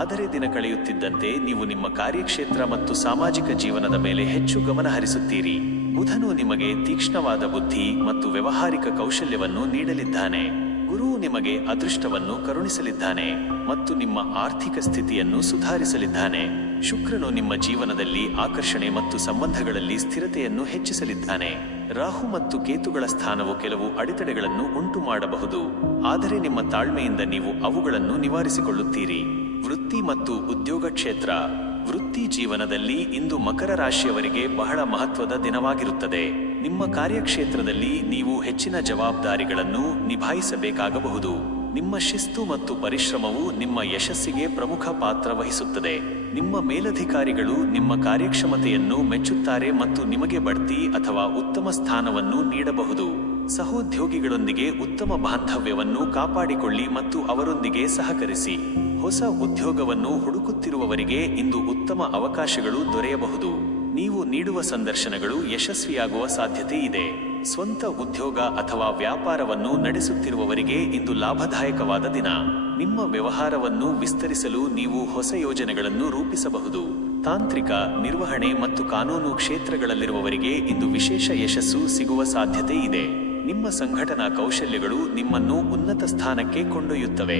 ಆದರೆ ದಿನ ಕಳೆಯುತ್ತಿದ್ದಂತೆ ನೀವು ನಿಮ್ಮ ಕಾರ್ಯಕ್ಷೇತ್ರ ಮತ್ತು ಸಾಮಾಜಿಕ ಜೀವನದ ಮೇಲೆ ಹೆಚ್ಚು ಗಮನ ಹರಿಸುತ್ತೀರಿ. ಬುಧನು ನಿಮಗೆ ತೀಕ್ಷ್ಣವಾದ ಬುದ್ಧಿ ಮತ್ತು ವ್ಯಾವಹಾರಿಕ ಕೌಶಲ್ಯವನ್ನು ನೀಡಲಿದ್ದಾನೆ. ಗುರುವು ನಿಮಗೆ ಅದೃಷ್ಟವನ್ನು ಕರುಣಿಸಲಿದ್ದಾನೆ ಮತ್ತು ನಿಮ್ಮ ಆರ್ಥಿಕ ಸ್ಥಿತಿಯನ್ನು ಸುಧಾರಿಸಲಿದ್ದಾನೆ. ಶುಕ್ರನು ನಿಮ್ಮ ಜೀವನದಲ್ಲಿ ಆಕರ್ಷಣೆ ಮತ್ತು ಸಂಬಂಧಗಳಲ್ಲಿ ಸ್ಥಿರತೆಯನ್ನು ಹೆಚ್ಚಿಸಲಿದ್ದಾನೆ. ರಾಹು ಮತ್ತು ಕೇತುಗಳ ಸ್ಥಾನವು ಕೆಲವು ಅಡೆತಡೆಗಳನ್ನು ಉಂಟು ಮಾಡಬಹುದು, ಆದರೆ ನಿಮ್ಮ ತಾಳ್ಮೆಯಿಂದ ನೀವು ಅವುಗಳನ್ನು ನಿವಾರಿಸಿಕೊಳ್ಳುತ್ತೀರಿ. ವೃತ್ತಿ ಮತ್ತು ಉದ್ಯೋಗ ಕ್ಷೇತ್ರ. ವೃತ್ತಿ ಜೀವನದಲ್ಲಿ ಇಂದು ಮಕರ ರಾಶಿಯವರಿಗೆ ಬಹಳ ಮಹತ್ವದ ದಿನವಾಗಿರುತ್ತದೆ. ನಿಮ್ಮ ಕಾರ್ಯಕ್ಷೇತ್ರದಲ್ಲಿ ನೀವು ಹೆಚ್ಚಿನ ಜವಾಬ್ದಾರಿಗಳನ್ನು ನಿಭಾಯಿಸಬೇಕಾಗಬಹುದು. ನಿಮ್ಮ ಶಿಸ್ತು ಮತ್ತು ಪರಿಶ್ರಮವು ನಿಮ್ಮ ಯಶಸ್ಸಿಗೆ ಪ್ರಮುಖ ಪಾತ್ರ ವಹಿಸುತ್ತದೆ. ನಿಮ್ಮ ಮೇಲಧಿಕಾರಿಗಳು ನಿಮ್ಮ ಕಾರ್ಯಕ್ಷಮತೆಯನ್ನು ಮೆಚ್ಚುತ್ತಾರೆ ಮತ್ತು ನಿಮಗೆ ಬಡ್ತಿ ಅಥವಾ ಉತ್ತಮ ಸ್ಥಾನವನ್ನು ನೀಡಬಹುದು. ಸಹೋದ್ಯೋಗಿಗಳೊಂದಿಗೆ ಉತ್ತಮ ಬಾಂಧವ್ಯವನ್ನು ಕಾಪಾಡಿಕೊಳ್ಳಿ ಮತ್ತು ಅವರೊಂದಿಗೆ ಸಹಕರಿಸಿ. ಹೊಸ ಉದ್ಯೋಗವನ್ನು ಹುಡುಕುತ್ತಿರುವವರಿಗೆ ಇಂದು ಉತ್ತಮ ಅವಕಾಶಗಳು ದೊರೆಯಬಹುದು. ನೀವು ನೀಡುವ ಸಂದರ್ಶನಗಳು ಯಶಸ್ವಿಯಾಗುವ ಸಾಧ್ಯತೆ ಇದೆ. ಸ್ವಂತ ಉದ್ಯೋಗ ಅಥವಾ ವ್ಯಾಪಾರವನ್ನು ನಡೆಸುತ್ತಿರುವವರಿಗೆ ಇಂದು ಲಾಭದಾಯಕವಾದ ದಿನ. ನಿಮ್ಮ ವ್ಯವಹಾರವನ್ನು ವಿಸ್ತರಿಸಲು ನೀವು ಹೊಸ ಯೋಜನೆಗಳನ್ನು ರೂಪಿಸಬಹುದು. ತಾಂತ್ರಿಕ, ನಿರ್ವಹಣೆ ಮತ್ತು ಕಾನೂನು ಕ್ಷೇತ್ರಗಳಲ್ಲಿರುವವರಿಗೆ ಇಂದು ವಿಶೇಷ ಯಶಸ್ಸು ಸಿಗುವ ಸಾಧ್ಯತೆ ಇದೆ. ನಿಮ್ಮ ಸಂಘಟನಾ ಕೌಶಲ್ಯಗಳು ನಿಮ್ಮನ್ನು ಉನ್ನತ ಸ್ಥಾನಕ್ಕೆ ಕೊಂಡೊಯ್ಯುತ್ತವೆ.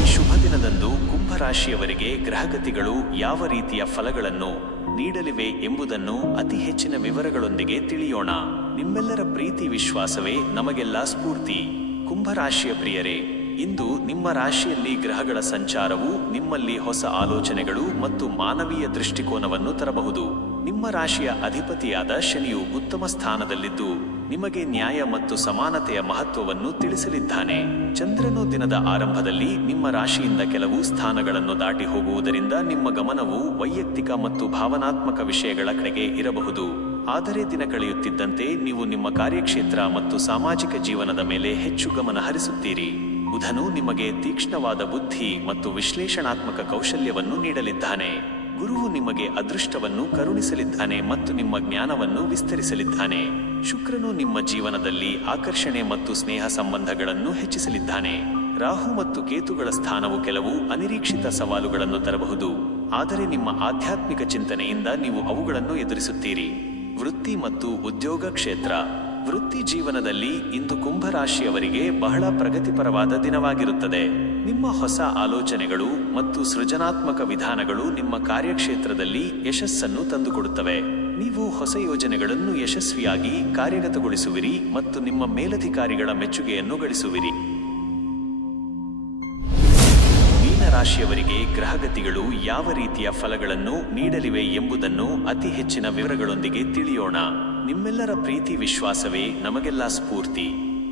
ಈ ಶುಭ ದಿನದಂದು ಕುಂಭರಾಶಿಯವರಿಗೆ ಗ್ರಹಗತಿಗಳು ಯಾವ ರೀತಿಯ ಫಲಗಳನ್ನು ನೀಡಲಿವೆ ಎಂಬುದನ್ನು ಅತಿ ಹೆಚ್ಚಿನ ವಿವರಗಳೊಂದಿಗೆ ತಿಳಿಯೋಣ. ನಿಮ್ಮೆಲ್ಲರ ಪ್ರೀತಿ ವಿಶ್ವಾಸವೇ ನಮಗೆಲ್ಲ ಸ್ಫೂರ್ತಿ. ಕುಂಭರಾಶಿಯ ಪ್ರಿಯರೇ, ಇಂದು ನಿಮ್ಮ ರಾಶಿಯಲ್ಲಿ ಗ್ರಹಗಳ ಸಂಚಾರವು ನಿಮ್ಮಲ್ಲಿ ಹೊಸ ಆಲೋಚನೆಗಳು ಮತ್ತು ಮಾನವೀಯ ದೃಷ್ಟಿಕೋನವನ್ನು ತರಬಹುದು. ನಿಮ್ಮ ರಾಶಿಯ ಅಧಿಪತಿಯಾದ ಶನಿಯು ಉತ್ತಮ ಸ್ಥಾನದಲ್ಲಿದ್ದು ನಿಮಗೆ ನ್ಯಾಯ ಮತ್ತು ಸಮಾನತೆಯ ಮಹತ್ವವನ್ನು ತಿಳಿಸಲಿದ್ದಾನೆ. ಚಂದ್ರನು ದಿನದ ಆರಂಭದಲ್ಲಿ ನಿಮ್ಮ ರಾಶಿಯಿಂದ ಕೆಲವು ಸ್ಥಾನಗಳನ್ನು ದಾಟಿ ಹೋಗುವುದರಿಂದ ನಿಮ್ಮ ಗಮನವು ವೈಯಕ್ತಿಕ ಮತ್ತು ಭಾವನಾತ್ಮಕ ವಿಷಯಗಳ ಕಡೆಗೆ ಇರಬಹುದು. ಆದರೆ ದಿನ ಕಳೆಯುತ್ತಿದ್ದಂತೆ ನೀವು ನಿಮ್ಮ ಕಾರ್ಯಕ್ಷೇತ್ರ ಮತ್ತು ಸಾಮಾಜಿಕ ಜೀವನದ ಮೇಲೆ ಹೆಚ್ಚು ಗಮನ ಹರಿಸುತ್ತೀರಿ. ಬುಧನು ನಿಮಗೆ ತೀಕ್ಷ್ಣವಾದ ಬುದ್ಧಿ ಮತ್ತು ವಿಶ್ಲೇಷಣಾತ್ಮಕ ಕೌಶಲ್ಯವನ್ನು ನೀಡಲಿದ್ದಾನೆ. ಗುರುವು ನಿಮಗೆ ಅದೃಷ್ಟವನ್ನು ಕರುಣಿಸಲಿದ್ದಾನೆ ಮತ್ತು ನಿಮ್ಮ ಜ್ಞಾನವನ್ನು ವಿಸ್ತರಿಸಲಿದ್ದಾನೆ. ಶುಕ್ರನು ನಿಮ್ಮ ಜೀವನದಲ್ಲಿ ಆಕರ್ಷಣೆ ಮತ್ತು ಸ್ನೇಹ ಸಂಬಂಧಗಳನ್ನು ಹೆಚ್ಚಿಸಲಿದ್ದಾನೆ. ರಾಹು ಮತ್ತು ಕೇತುಗಳ ಸ್ಥಾನವು ಕೆಲವು ಅನಿರೀಕ್ಷಿತ ಸವಾಲುಗಳನ್ನು ತರಬಹುದು, ಆದರೆ ನಿಮ್ಮ ಆಧ್ಯಾತ್ಮಿಕ ಚಿಂತನೆಯಿಂದ ನೀವು ಅವುಗಳನ್ನು ಎದುರಿಸುತ್ತೀರಿ. ವೃತ್ತಿ ಮತ್ತು ಉದ್ಯೋಗ ಕ್ಷೇತ್ರ. ವೃತ್ತಿ ಜೀವನದಲ್ಲಿ ಇಂದು ಕುಂಭರಾಶಿಯವರಿಗೆ ಬಹಳ ಪ್ರಗತಿಪರವಾದ ದಿನವಾಗಿರುತ್ತದೆ. ನಿಮ್ಮ ಹೊಸ ಆಲೋಚನೆಗಳು ಮತ್ತು ಸೃಜನಾತ್ಮಕ ವಿಧಾನಗಳು ನಿಮ್ಮ ಕಾರ್ಯಕ್ಷೇತ್ರದಲ್ಲಿ ಯಶಸ್ಸನ್ನು ತಂದುಕೊಡುತ್ತವೆ. ನೀವು ಹೊಸ ಯೋಜನೆಗಳನ್ನು ಯಶಸ್ವಿಯಾಗಿ ಕಾರ್ಯಗತಗೊಳಿಸುವಿರಿ ಮತ್ತು ನಿಮ್ಮ ಮೇಲಧಿಕಾರಿಗಳ ಮೆಚ್ಚುಗೆಯನ್ನು ಗಳಿಸುವಿರಿ. ಮೀನರಾಶಿಯವರಿಗೆ ಗ್ರಹಗತಿಗಳು ಯಾವ ರೀತಿಯ ಫಲಗಳನ್ನು ನೀಡಲಿವೆ ಎಂಬುದನ್ನು ಅತಿ ಹೆಚ್ಚಿನ ವಿವರಗಳೊಂದಿಗೆ ತಿಳಿಯೋಣ. ನಿಮ್ಮೆಲ್ಲರ ಪ್ರೀತಿ ವಿಶ್ವಾಸವೇ ನಮಗೆಲ್ಲ ಸ್ಫೂರ್ತಿ.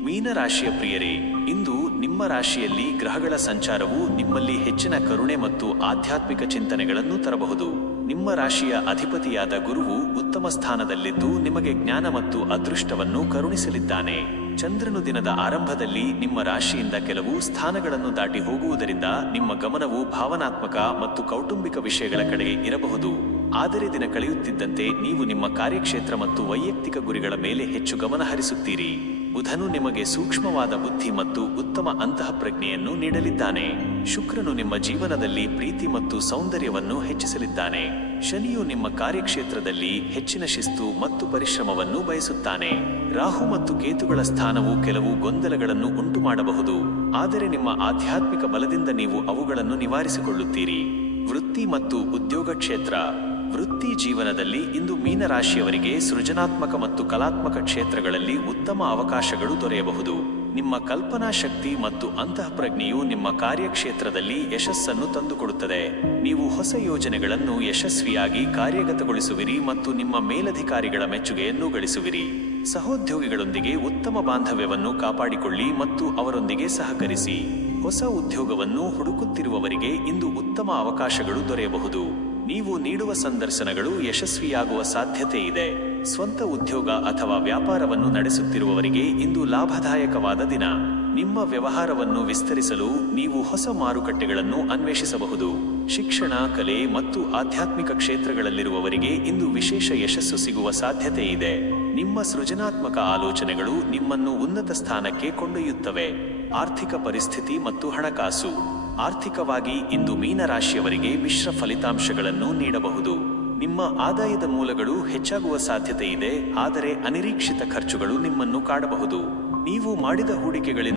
ಮೀನರಾಶಿಯ ಪ್ರಿಯರೇ, ಇಂದು ನಿಮ್ಮ ರಾಶಿಯಲ್ಲಿ ಗ್ರಹಗಳ ಸಂಚಾರವು ನಿಮ್ಮಲ್ಲಿ ಹೆಚ್ಚಿನ ಕರುಣೆ ಮತ್ತು ಆಧ್ಯಾತ್ಮಿಕ ಚಿಂತನೆಗಳನ್ನು ತರಬಹುದು. ನಿಮ್ಮ ರಾಶಿಯ ಅಧಿಪತಿಯಾದ ಗುರುವು ಉತ್ತಮ ಸ್ಥಾನದಲ್ಲಿದ್ದು ನಿಮಗೆ ಜ್ಞಾನ ಮತ್ತು ಅದೃಷ್ಟವನ್ನು ಕರುಣಿಸಲಿದ್ದಾನೆ. ಚಂದ್ರನು ದಿನದ ಆರಂಭದಲ್ಲಿ ನಿಮ್ಮ ರಾಶಿಯಿಂದ ಕೆಲವು ಸ್ಥಾನಗಳನ್ನು ದಾಟಿ ಹೋಗುವುದರಿಂದ ನಿಮ್ಮ ಗಮನವು ಭಾವನಾತ್ಮಕ ಮತ್ತು ಕೌಟುಂಬಿಕ ವಿಷಯಗಳ ಕಡೆಗೆ ಇರಬಹುದು. ಆದರೆ ದಿನ ಕಳೆಯುತ್ತಿದ್ದಂತೆ ನೀವು ನಿಮ್ಮ ಕಾರ್ಯಕ್ಷೇತ್ರ ಮತ್ತು ವೈಯಕ್ತಿಕ ಗುರಿಗಳ ಮೇಲೆ ಹೆಚ್ಚು ಗಮನ ಹರಿಸುತ್ತೀರಿ. ಬುಧನು ನಿಮಗೆ ಸೂಕ್ಷ್ಮವಾದ ಬುದ್ಧಿ ಮತ್ತು ಉತ್ತಮ ಅಂತಃಪ್ರಜ್ಞೆಯನ್ನು ನೀಡಲಿದ್ದಾನೆ. ಶುಕ್ರನು ನಿಮ್ಮ ಜೀವನದಲ್ಲಿ ಪ್ರೀತಿ ಮತ್ತು ಸೌಂದರ್ಯವನ್ನು ಹೆಚ್ಚಿಸಲಿದ್ದಾನೆ. ಶನಿಯು ನಿಮ್ಮ ಕಾರ್ಯಕ್ಷೇತ್ರದಲ್ಲಿ ಹೆಚ್ಚಿನ ಶಿಸ್ತು ಮತ್ತು ಪರಿಶ್ರಮವನ್ನು ಬಯಸುತ್ತಾನೆ. ರಾಹು ಮತ್ತು ಕೇತುಗಳ ಸ್ಥಾನವು ಕೆಲವು ಗೊಂದಲಗಳನ್ನು ಉಂಟು ಮಾಡಬಹುದು, ಆದರೆ ನಿಮ್ಮ ಆಧ್ಯಾತ್ಮಿಕ ಬಲದಿಂದ ನೀವು ಅವುಗಳನ್ನು ನಿವಾರಿಸಿಕೊಳ್ಳುತ್ತೀರಿ. ವೃತ್ತಿ ಮತ್ತು ಉದ್ಯೋಗ ಕ್ಷೇತ್ರ. ವೃತ್ತಿ ಜೀವನದಲ್ಲಿ ಇಂದು ಮೀನರಾಶಿಯವರಿಗೆ ಸೃಜನಾತ್ಮಕ ಮತ್ತು ಕಲಾತ್ಮಕ ಕ್ಷೇತ್ರಗಳಲ್ಲಿ ಉತ್ತಮ ಅವಕಾಶಗಳು ದೊರೆಯಬಹುದು. ನಿಮ್ಮ ಕಲ್ಪನಾ ಶಕ್ತಿ ಮತ್ತು ಅಂತಃಪ್ರಜ್ಞೆಯು ನಿಮ್ಮ ಕಾರ್ಯಕ್ಷೇತ್ರದಲ್ಲಿ ಯಶಸ್ಸನ್ನು ತಂದುಕೊಡುತ್ತದೆ. ನೀವು ಹೊಸ ಯೋಜನೆಗಳನ್ನು ಯಶಸ್ವಿಯಾಗಿ ಕಾರ್ಯಗತಗೊಳಿಸುವಿರಿ ಮತ್ತು ನಿಮ್ಮ ಮೇಲಧಿಕಾರಿಗಳ ಮೆಚ್ಚುಗೆಯನ್ನು ಗಳಿಸುವಿರಿ. ಸಹೋದ್ಯೋಗಿಗಳೊಂದಿಗೆ ಉತ್ತಮ ಬಾಂಧವ್ಯವನ್ನು ಕಾಪಾಡಿಕೊಳ್ಳಿ ಮತ್ತು ಅವರೊಂದಿಗೆ ಸಹಕರಿಸಿ. ಹೊಸ ಉದ್ಯೋಗವನ್ನು ಹುಡುಕುತ್ತಿರುವವರಿಗೆ ಇಂದು ಉತ್ತಮ ಅವಕಾಶಗಳು ದೊರೆಯಬಹುದು. ನೀವು ನೀಡುವ ಸಂದರ್ಶನಗಳು ಯಶಸ್ವಿಯಾಗುವ ಸಾಧ್ಯತೆ ಇದೆ. ಸ್ವಂತ ಉದ್ಯೋಗ ಅಥವಾ ವ್ಯಾಪಾರವನ್ನು ನಡೆಸುತ್ತಿರುವವರಿಗೆ ಇಂದು ಲಾಭದಾಯಕವಾದ ದಿನ. ನಿಮ್ಮ ವ್ಯವಹಾರವನ್ನು ವಿಸ್ತರಿಸಲು ನೀವು ಹೊಸ ಮಾರುಕಟ್ಟೆಗಳನ್ನು ಅನ್ವೇಷಿಸಬಹುದು. ಶಿಕ್ಷಣ, ಕಲೆ ಮತ್ತು ಆಧ್ಯಾತ್ಮಿಕ ಕ್ಷೇತ್ರಗಳಲ್ಲಿರುವವರಿಗೆ ಇಂದು ವಿಶೇಷ ಯಶಸ್ಸು ಸಿಗುವ ಸಾಧ್ಯತೆ ಇದೆ. ನಿಮ್ಮ ಸೃಜನಾತ್ಮಕ ಆಲೋಚನೆಗಳು ನಿಮ್ಮನ್ನು ಉನ್ನತ ಸ್ಥಾನಕ್ಕೆ ಕೊಂಡೊಯ್ಯುತ್ತವೆ. ಆರ್ಥಿಕ ಪರಿಸ್ಥಿತಿ ಮತ್ತು ಹಣಕಾಸು. ಆರ್ಥಿಕವಾಗಿ ಇಂದು ಮೀನರಾಶಿಯವರಿಗೆ ಮಿಶ್ರ ಫಲಿತಾಂಶಗಳನ್ನು ನೀಡಬಹುದು. ನಿಮ್ಮ ಆದಾಯದ ಮೂಲಗಳು ಹೆಚ್ಚಾಗುವ ಸಾಧ್ಯತೆ ಇದೆ, ಆದರೆ ಅನಿರೀಕ್ಷಿತ ಖರ್ಚುಗಳು ನಿಮ್ಮನ್ನು ಕಾಡಬಹುದು. ನೀವು ಮಾಡಿದ ಹೂಡಿಕೆಗಳಿಂದ